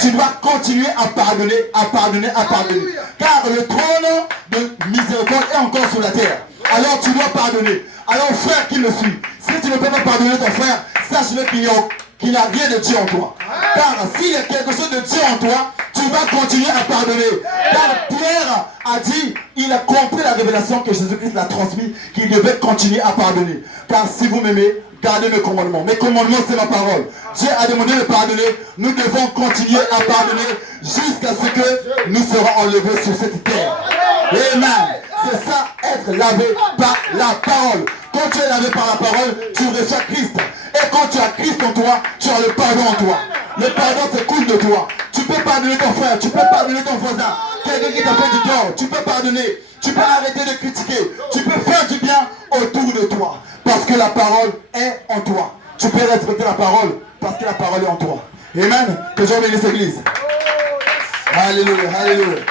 Tu dois continuer à pardonner, à pardonner, à pardonner. Car le trône de miséricorde est encore sur la terre. Alors tu dois pardonner. Alors frère qui me suit, si tu ne peux pas pardonner ton frère, sache-le qu'il n'y a rien de Dieu en toi. Car s'il y a quelque chose de Dieu en toi, tu vas continuer à pardonner. Car Pierre a dit, il a compris la révélation que Jésus-Christ l'a transmise, qu'il devait continuer à pardonner. Car si vous m'aimez, gardez mes commandements. Mes commandements, c'est ma parole. Dieu a demandé de pardonner. Nous devons continuer à pardonner jusqu'à ce que nous serons enlevés sur cette terre. Amen. C'est ça, être lavé par la parole. Quand tu es lavé par la parole, tu reçois Christ. Et quand tu as Christ en toi, tu as le pardon en toi. Le pardon s'écoule de toi. Tu peux pardonner ton frère, tu peux pardonner ton voisin. Quelqu'un qui t'a fait du tort, tu peux pardonner. Tu peux arrêter de critiquer. Tu peux faire du bien autour de toi. Parce que la parole est en toi. Tu peux respecter la parole parce que la parole est en toi. Amen. Que Dieu bénisse l'église. Alléluia, alléluia.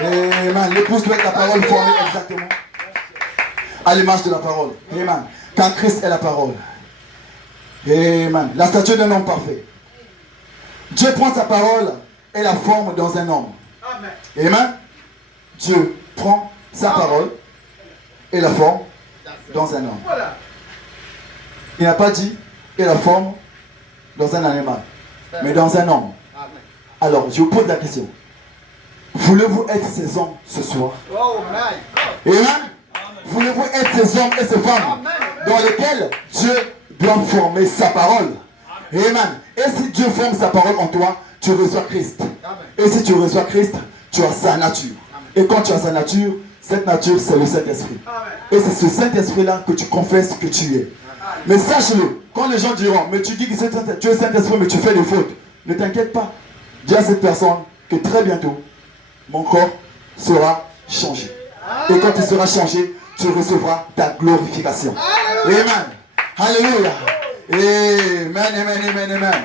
Amen. L'épouse doit être la parole formée exactement à l'image de la parole. Amen. Car Christ est la parole. Amen. La stature d'un homme parfait. Dieu prend sa parole et la forme dans un homme. Amen. Dieu prend sa parole et la forme dans un homme. Il n'a pas dit et la forme dans un animal, mais dans un homme. Alors, je vous pose la question. Voulez-vous être ces hommes ce soir? Amen. Voulez-vous être ces hommes et ces femmes dans lesquels Dieu doit former sa parole? Amen. Et si Dieu forme sa parole en toi, tu reçois Christ. Et si tu reçois Christ, tu as sa nature. Et quand tu as sa nature, cette nature, c'est le Saint-Esprit. Et c'est ce Saint-Esprit-là que tu confesses que tu es. Mais sache-le, quand les gens diront, mais tu dis que tu es Saint-Esprit, mais tu fais des fautes, ne t'inquiète pas. Dis à cette personne que très bientôt, mon corps sera changé. Et quand il sera changé, tu recevras ta glorification. Amen. Alléluia. Amen, amen, amen, amen.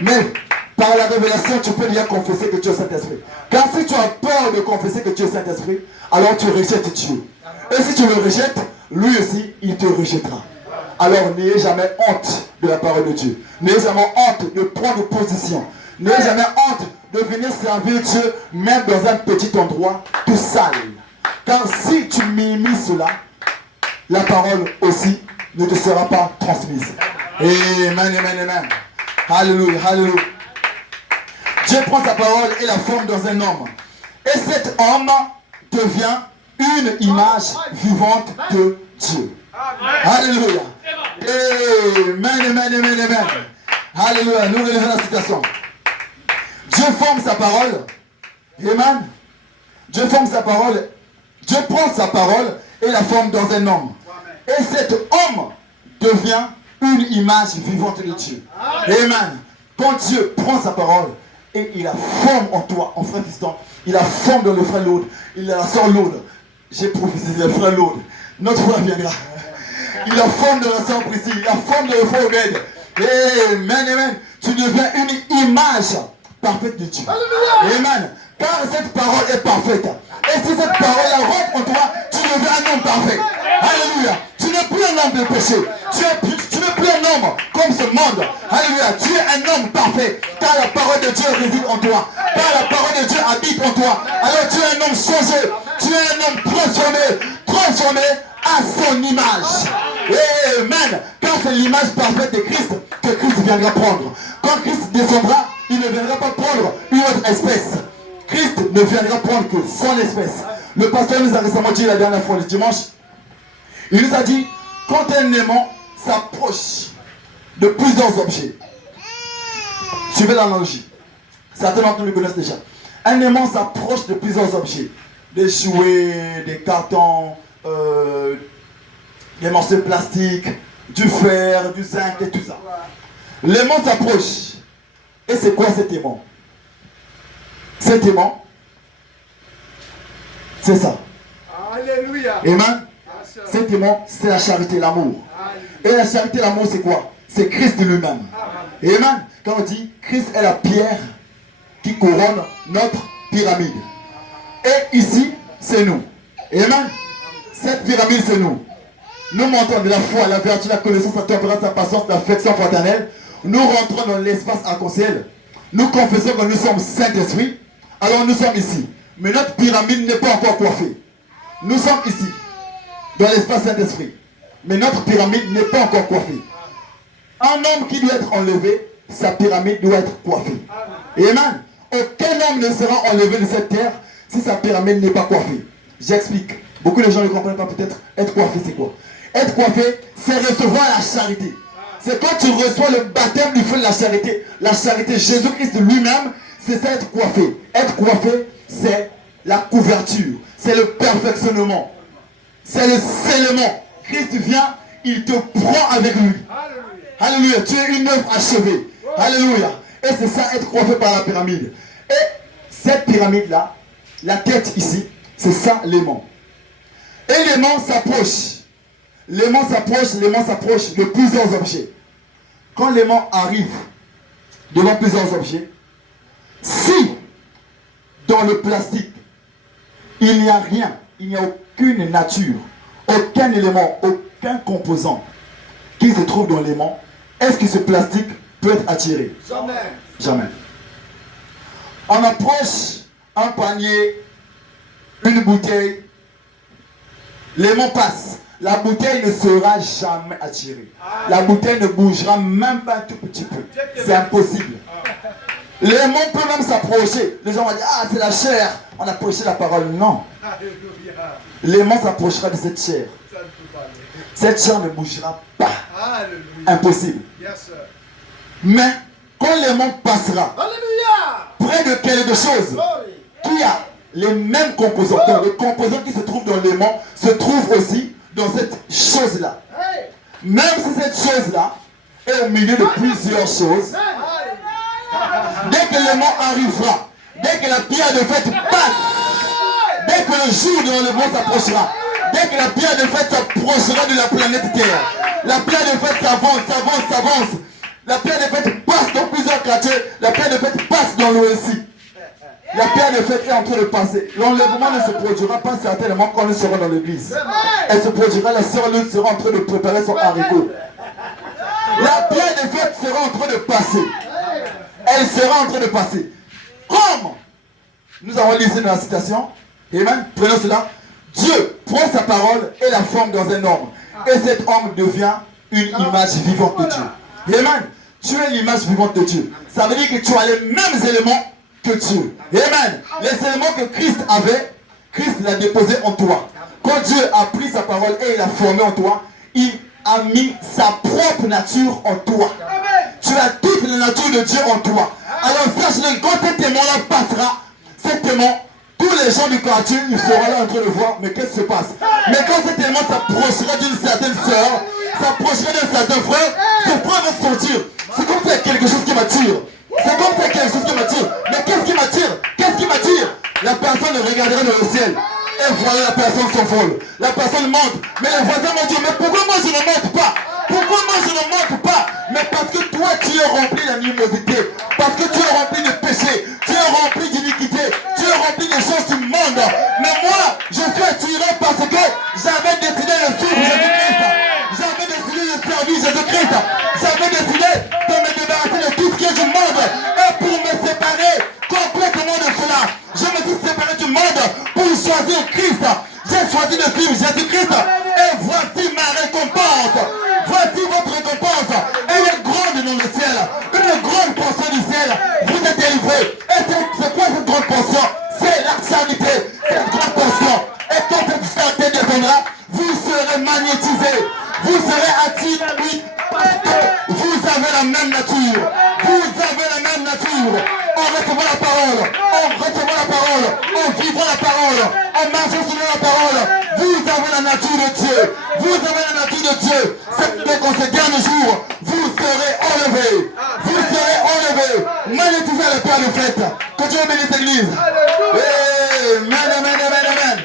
Mais par la révélation, tu peux déjà confesser que tu es Saint-Esprit. Car si tu as peur de confesser que tu es Saint-Esprit, alors tu rejettes Dieu. Et si tu le rejettes, lui aussi, il te rejettera. Alors n'ayez jamais honte de la parole de Dieu. N'ayez jamais honte de prendre position. N'ayez jamais honte de venir servir Dieu, même dans un petit endroit tout sale. Car si tu minimises cela, la parole aussi ne te sera pas transmise. Amen, amen, amen. Alléluia, alléluia. Dieu prend sa parole et la forme dans un homme. Et cet homme devient une image vivante de Dieu. Alléluia. Amen, amen, amen, amen. Alléluia. Nous relevons la citation. Dieu forme sa parole. Amen. Dieu forme sa parole. Dieu prend sa parole et la forme dans un homme. Et cet homme devient une image vivante de Dieu. Amen. Quand Dieu prend sa parole et il la forme en toi, en frère Fiston, il la forme dans le frère Laude, il la sort Laude. J'ai prophétisé le frère Laude. Notre frère viendra. Il la forme dans la sœur Priscille, il la forme dans le frère Obed. Amen, amen. Tu deviens une image parfaite de Dieu. Amen. Car cette parole est parfaite. Et si cette parole rentre en toi, tu deviens un homme parfait. Alléluia. Tu n'es plus un homme de péché. Tu n'es plus un homme comme ce monde. Alléluia. Tu es un homme parfait. Car la parole de Dieu réside en toi. Car la parole de Dieu habite en toi. Alors tu es un homme changé. Tu es un homme transformé à son image. Amen. Car c'est l'image parfaite de Christ que Christ viendra prendre. Quand Christ descendra, il ne viendra pas prendre une autre espèce. Christ ne viendra prendre que son espèce. Le pasteur nous a récemment dit la dernière fois, le dimanche, il nous a dit, quand un aimant s'approche de plusieurs objets, suivez l'analogie, certains d'entre nous le connaissent déjà, un aimant s'approche de plusieurs objets, des jouets, des cartons, des morceaux de plastique, du fer, du zinc et tout ça. L'aimant s'approche. Et c'est quoi cet aimant? Cet aimant, c'est ça. Alléluia. Amen. Cet aimant, c'est la charité, l'amour. Et la charité, l'amour, c'est quoi? C'est Christ lui-même. Amen. Quand on dit Christ est la pierre qui couronne notre pyramide. Et ici, c'est nous. Amen. Cette pyramide, c'est nous. Nous montons de la foi, la vertu, la connaissance, la tempérance, la patience, l'affection fraternelle. Nous rentrons dans l'espace arc-en-ciel. Nous confessons que nous sommes Saint-Esprit. Alors nous sommes ici. Mais notre pyramide n'est pas encore coiffée. Nous sommes ici, dans l'espace Saint-Esprit. Mais notre pyramide n'est pas encore coiffée. Un homme qui doit être enlevé, sa pyramide doit être coiffée. Amen. Aucun homme ne sera enlevé de cette terre si sa pyramide n'est pas coiffée. J'explique. Beaucoup de gens ne comprennent pas peut-être. Être coiffé, c'est quoi? Être coiffé, c'est recevoir la charité. C'est quand tu reçois le baptême du feu de la charité. La charité, Jésus-Christ lui-même, c'est ça, être coiffé. Être coiffé, c'est la couverture. C'est le perfectionnement. C'est le scellement. Christ vient, il te prend avec lui. Alléluia. Tu es une œuvre achevée. Alléluia. Et c'est ça, être coiffé par la pyramide. Et cette pyramide-là, la tête ici, c'est ça l'aimant. Et l'aimant s'approche. L'aimant s'approche de plusieurs objets. Quand l'aimant arrive devant plusieurs objets, si dans le plastique, il n'y a rien, il n'y a aucune nature, aucun élément, aucun composant qui se trouve dans l'aimant, est-ce que ce plastique peut être attiré? Jamais. Jamais. On approche un panier, une bouteille, l'aimant passe. La bouteille ne sera jamais attirée. La bouteille ne bougera même pas un tout petit peu. C'est impossible. L'aimant peut même s'approcher. Les gens vont dire, ah, c'est la chair. On a approché la parole. Non. L'aimant s'approchera de cette chair. Cette chair ne bougera pas. Impossible. Mais quand l'aimant passera près de quelque chose qui a les mêmes composants, les composants qui se trouvent dans l'aimant se trouvent aussi dans cette chose-là. Même si cette chose-là est au milieu de plusieurs choses, dès que l'aimant arrivera, dès que la pierre de fête passe, dès que le jour de l'enlèvement s'approchera, dès que la pierre de fête s'approchera de la planète Terre, la pierre de fête s'avance. La pierre de fête passe dans plusieurs quartiers. La pierre de fête passe dans l'OSI. La pierre de fête est en train de passer. L'enlèvement ne se produira pas certainement quand nous serons dans l'église. Elle se produira, la sœur Luc sera en train de préparer son haricot. La pierre de fête sera en train de passer. Elle sera en train de passer. Comme nous avons lisé dans la citation, amen, prenons cela. Dieu prend sa parole et la forme dans un homme. Et cet homme devient une image vivante de Dieu. Amen. Tu es l'image vivante de Dieu. Ça veut dire que tu as les mêmes éléments que Dieu. Amen. Les éléments que Christ avait, Christ l'a déposé en toi. Quand Dieu a pris sa parole et il l'a formé en toi, il a mis sa propre nature en toi. Tu as toute la nature de Dieu en toi. Alors sache-le, quand cet aimant-là passera, cet aimant, tous les gens du quartier, ils seront là en train de voir, mais qu'est-ce qui se passe? Mais quand cet aimant s'approchera d'une certaine sœur, s'approchera d'un certain frère, ce frère va sortir. C'est comme s'il y a quelque chose qui m'attire. C'est comme s'il y a quelque chose qui m'attire. Mais qu'est-ce qui m'attire? Qu'est-ce qui m'attire? La personne regardera dans le ciel. Et voilà, la personne s'envole. La personne monte. Mais les voisins m'ont dit, mais pourquoi moi je ne monte pas? Pourquoi moi je ne monte pas? Mais parce que toi tu es rempli d'animosité. Parce que tu es rempli de péché. Tu es rempli d'iniquité. Tu es rempli des choses du monde. Mais moi, je suis attiré parce que j'avais décidé de suivre Jésus-Christ. J'avais décidé de servir Jésus-Christ. J'avais décidé de me débarrasser de tout ce qui est du monde. Et pour me séparer complètement de cela, je me suis séparé du monde pour choisir Christ. J'ai choisi de suivre Jésus-Christ. Et voici ma récompense. Voici votre récompense. Elle est grande dans le ciel. Une grande portion du ciel. Vous êtes délivrés. Et c'est quoi cette grande portion? C'est la charité. Cette grande portion. Et quand cette charité descendra, vous serez magnétisés. Vous serez attirés à lui. Parce que vous avez la même nature. Vous avez la même nature. En recevant la parole, en recevant la parole, en vivant la parole, en marchant sur la parole, vous avez la nature de Dieu. Vous avez la nature de Dieu. C'est qu'en ces derniers jours, vous serez enlevés. Vous serez enlevés. Magnétisez le Père de fête. Que Dieu bénisse l'église. Amen, amen, amen, amen.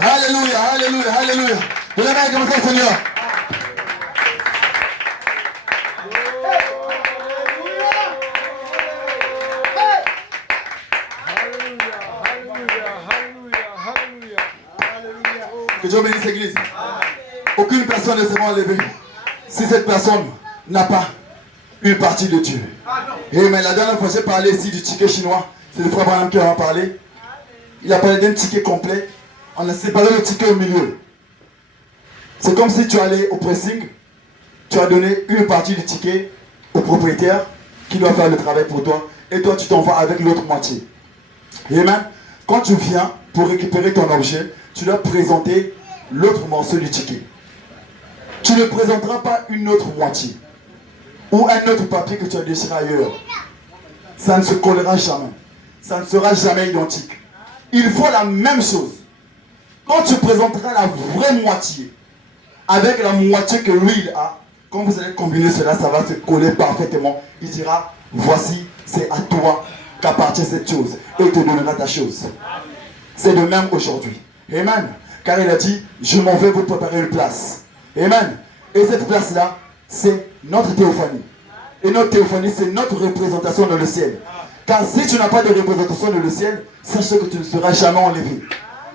Alléluia, alléluia, alléluia. De la main comme ça, Seigneur. Que Dieu bénisse l'église. Aucune personne ne sera enlevée si cette personne n'a pas une partie de Dieu. Et mais la dernière fois j'ai parlé ici du ticket chinois. C'est le frère Branham qui en a parlé. Il a parlé d'un ticket complet. On a séparé le ticket au milieu. C'est comme si tu allais au pressing. Tu as donné une partie du ticket au propriétaire qui doit faire le travail pour toi. Et toi tu t'en vas avec l'autre moitié. Amen. Quand tu viens pour récupérer ton objet, tu dois présenter l'autre morceau du ticket. Tu ne présenteras pas une autre moitié ou un autre papier que tu as déchiré ailleurs. Ça ne se collera jamais. Ça ne sera jamais identique. Il faut la même chose. Quand tu présenteras la vraie moitié avec la moitié que lui il a, quand vous allez combiner cela, ça va se coller parfaitement. Il dira, voici, c'est à toi qu'appartient cette chose. Et il te donnera ta chose. C'est de même aujourd'hui. Amen. Car il a dit, je m'en vais vous préparer une place. Amen. Et cette place-là, c'est notre théophanie. Et notre théophanie, c'est notre représentation dans le ciel. Car si tu n'as pas de représentation dans le ciel, sache que tu ne seras jamais enlevé.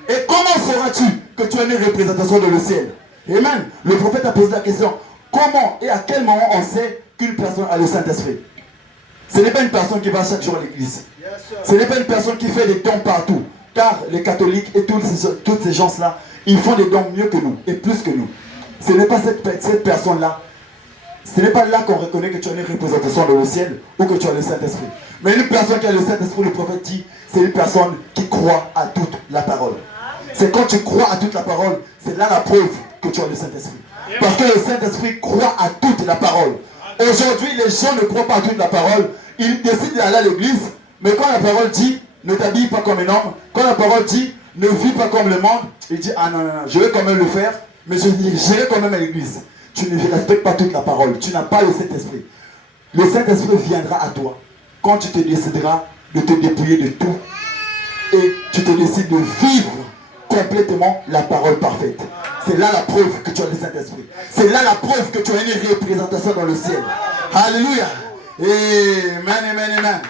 Et comment sauras-tu que tu as une représentation dans le ciel? Amen. Le prophète a posé la question, comment et à quel moment on sait qu'une personne a le Saint-Esprit? Ce n'est pas une personne qui va chaque jour à l'église. Ce n'est pas une personne qui fait des dons partout. Car les catholiques et toutes ces gens-là, ils font des dons mieux que nous et plus que nous. Ce n'est pas cette personne-là. Ce n'est pas là qu'on reconnaît que tu as une représentation dans le ciel ou que tu as le Saint-Esprit. Mais une personne qui a le Saint-Esprit, le prophète dit, c'est une personne qui croit à toute la parole. C'est quand tu crois à toute la parole, c'est là la preuve que tu as le Saint-Esprit. Parce que le Saint-Esprit croit à toute la parole. Aujourd'hui, les gens ne croient pas à toute la parole. Ils décident d'aller à l'église, mais quand la parole dit, ne t'habille pas comme un homme, quand la parole dit, ne vis pas comme le monde, il dit, ah non, je vais quand même le faire, mais je j'irai quand même à l'église. Tu ne respectes pas toute la parole, tu n'as pas le Saint-Esprit. Le Saint-Esprit viendra à toi quand tu te décideras de te dépouiller de tout et tu te décides de vivre complètement la parole parfaite. C'est là la preuve que tu as le Saint-Esprit. C'est là la preuve que tu as une représentation dans le ciel. Alléluia. Amen, amen, amen.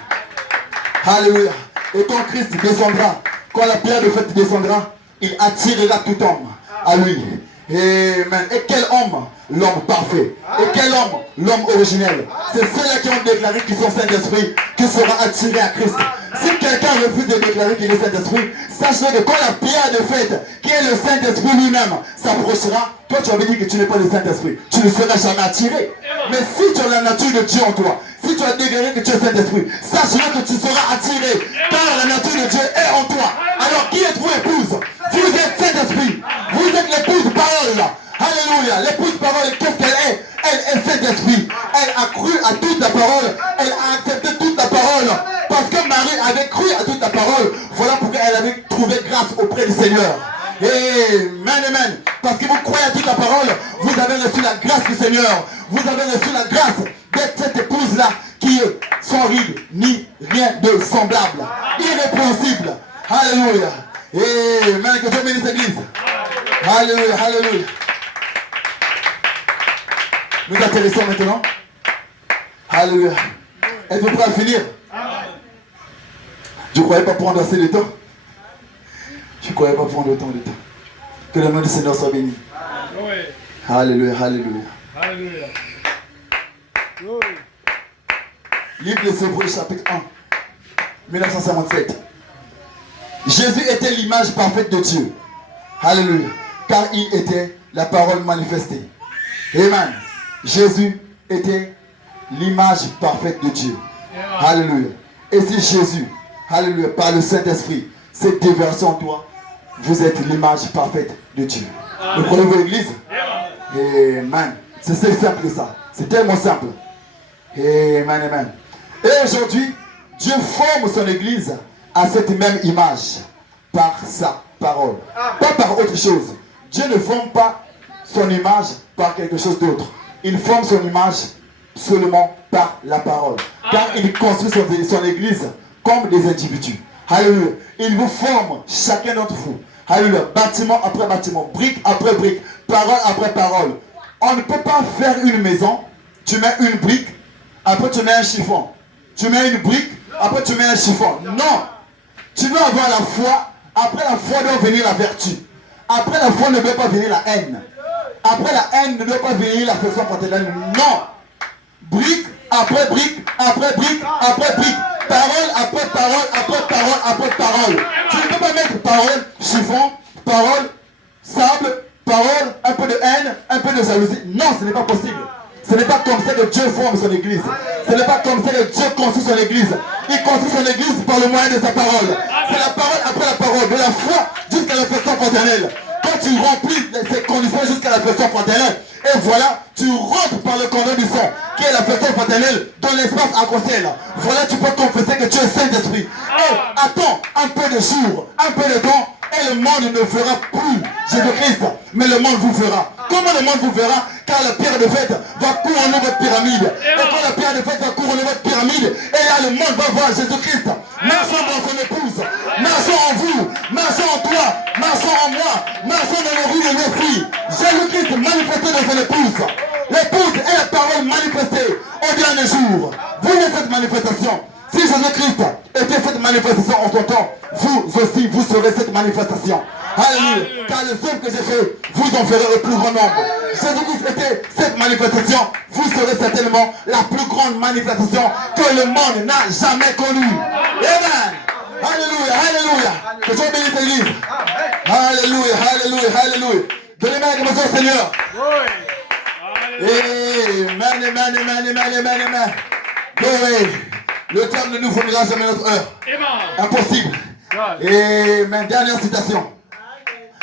Alléluia. Et quand Christ descendra, quand la pierre de fête descendra, il attirera tout homme à lui. Amen. Et quel homme? L'homme parfait. Et quel homme? L'homme originel. C'est ceux-là qui ont déclaré qu'ils sont Saint-Esprit qui sera attiré à Christ. Si quelqu'un refuse de déclarer qu'il est Saint-Esprit, sachez que quand la pierre de fête, qui est le Saint-Esprit lui-même, s'approchera, toi tu avais dit que tu n'es pas le Saint-Esprit, tu ne seras jamais attiré. Mais si tu as la nature de Dieu en toi, si tu as déclaré que tu es Saint-Esprit, sache que tu seras attiré, car la nature de Dieu est en toi. Alors qui êtes-vous, épouse? Vous êtes Saint-Esprit. Vous êtes l'épouse parole. Alléluia. L'épouse parole, qu'est-ce qu'elle est? Elle est Saint-Esprit. Elle a cru à toute la parole. Elle a accepté toute la parole. Parce que Marie avait cru à toute la parole. Voilà pourquoi elle avait trouvé grâce auprès du Seigneur. Amen, amen. Parce que vous croyez à toute la parole, vous avez reçu la grâce du Seigneur. Vous avez reçu la grâce d'être cette épouse-là qui est sans ride ni rien de semblable. Irrépréhensible. Alléluia. Amen. Que Dieu bénisse l'église. Alléluia, alléluia. Nous atterrissons maintenant. Alléluia. Êtes-vous prêts à finir? Je ne croyais pas prendre assez de temps. Je ne croyais pas prendre autant de temps. Que le nom du Seigneur soit béni. Alléluia, alléluia. Alléluia. Livre des Hébreux, chapitre 1, 1957. Jésus était l'image parfaite de Dieu. Alléluia. Car il était la parole manifestée. Amen. Jésus était l'image parfaite de Dieu. Alléluia. Et si Jésus, alléluia, par le Saint-Esprit, s'est déversé en toi, vous êtes l'image parfaite de Dieu. Vous croyez-vous l'église? Amen. C'est si simple que ça. C'est tellement simple. Amen, amen. Et aujourd'hui, Dieu forme son église à cette même image par sa parole. Pas par autre chose. Dieu ne forme pas son image par quelque chose d'autre. Il forme son image seulement par la parole. Car il construit son église comme des individus. Alléluia. Il vous forme, chacun d'entre vous. Alléluia. Bâtiment après bâtiment, brique après brique, parole après parole. On ne peut pas faire une maison, tu mets une brique, après tu mets un chiffon. Tu mets une brique, après tu mets un chiffon. Non. Tu dois avoir la foi, après la foi doit venir la vertu. Après la foi ne doit pas venir la haine. Après la haine ne doit pas venir la façon fraternelle. Non. Brique après brique, après brique, après brique. Parole après parole, après parole, après parole. Tu ne peux pas mettre parole, chiffon, parole, sable, parole, un peu de haine, un peu de jalousie. Non, ce n'est pas possible. Ce n'est pas comme ça que Dieu forme son église. Ce n'est pas comme ça que Dieu construit son église. Il construit son église par le moyen de sa parole. C'est la parole après la parole, de la foi jusqu'à la personne fraternelle. Quand tu remplis ces conditions jusqu'à la personne fraternelle, et voilà, tu rentres par le cordon du sang, qui est la personne fraternelle, dans l'espace arc-en-ciel. Voilà, tu peux confesser que tu es Saint-Esprit. Et attends un peu de jours, un peu de temps, et le monde ne fera plus Jésus-Christ, mais le monde vous fera. Comment le monde vous verra? Car la pierre de fête va couronner votre pyramide. Et quand la pierre de fête va couronner votre pyramide, et là le monde va voir Jésus-Christ. Marchons dans son épouse, marchons en vous, marchons en toi, marchons en moi, marchons dans les rues de nos filles. Jésus-Christ manifesté dans son épouse. L'épouse est la parole manifestée au dernier jour. Vous êtes cette manifestation. Si Jésus-Christ était cette manifestation en son temps, vous aussi, vous serez cette manifestation. Alléluia. Car le seul que j'ai fait, vous en ferez au plus grand nombre. Jésus-Christ était cette manifestation, vous serez certainement la plus grande manifestation que le monde n'a jamais connue. Amen. Alléluia, alléluia. Que Dieu bénisse l'église. Alléluia, alléluia, alléluia. Donnez-moi la grâce au Seigneur. Amen, amen, amen, amen, amen, amen. Glory. Le temps ne nous fournira jamais notre heure. Impossible. Amen. Dernière citation.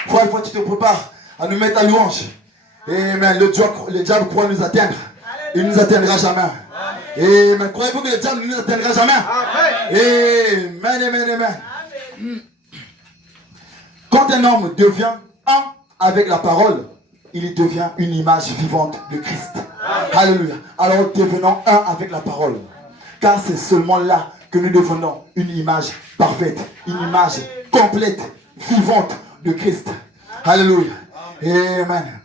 Fois une fois tu te prépares à nous mettre la louange. Amen. Le diable croit nous atteindre. Il ne nous atteindra jamais. Amen. Croyez-vous que le diable ne nous atteindra jamais? Amen, amen, amen. Quand un homme devient un avec la parole, il devient une image vivante de Christ. Alléluia. Alors devenons un avec la parole. Car c'est seulement là que nous devenons une image parfaite, une image complète, vivante de Christ. Alléluia. Amen.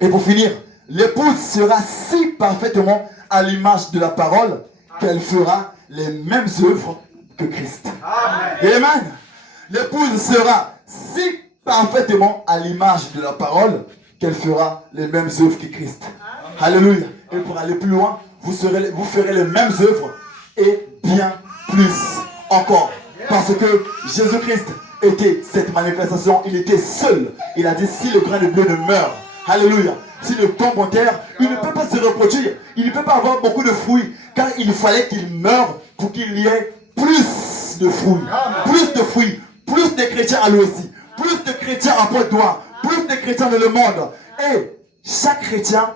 Et pour finir, l'épouse sera si parfaitement à l'image de la parole qu'elle fera les mêmes œuvres que Christ. Amen. L'épouse sera si parfaitement à l'image de la parole qu'elle fera les mêmes œuvres que Christ. Alléluia. Et pour aller plus loin, vous ferez les mêmes œuvres et bien plus encore. Parce que Jésus-Christ était cette manifestation, il était seul. Il a dit, si le grain de blé ne meurt, alléluia, s'il ne tombe en terre, il ne peut pas se reproduire, il ne peut pas avoir beaucoup de fruits, car il fallait qu'il meure pour qu'il y ait plus de fruits, plus de chrétiens à lui aussi, plus de chrétiens à Pointe-Noire, plus de chrétiens dans le monde. Et chaque chrétien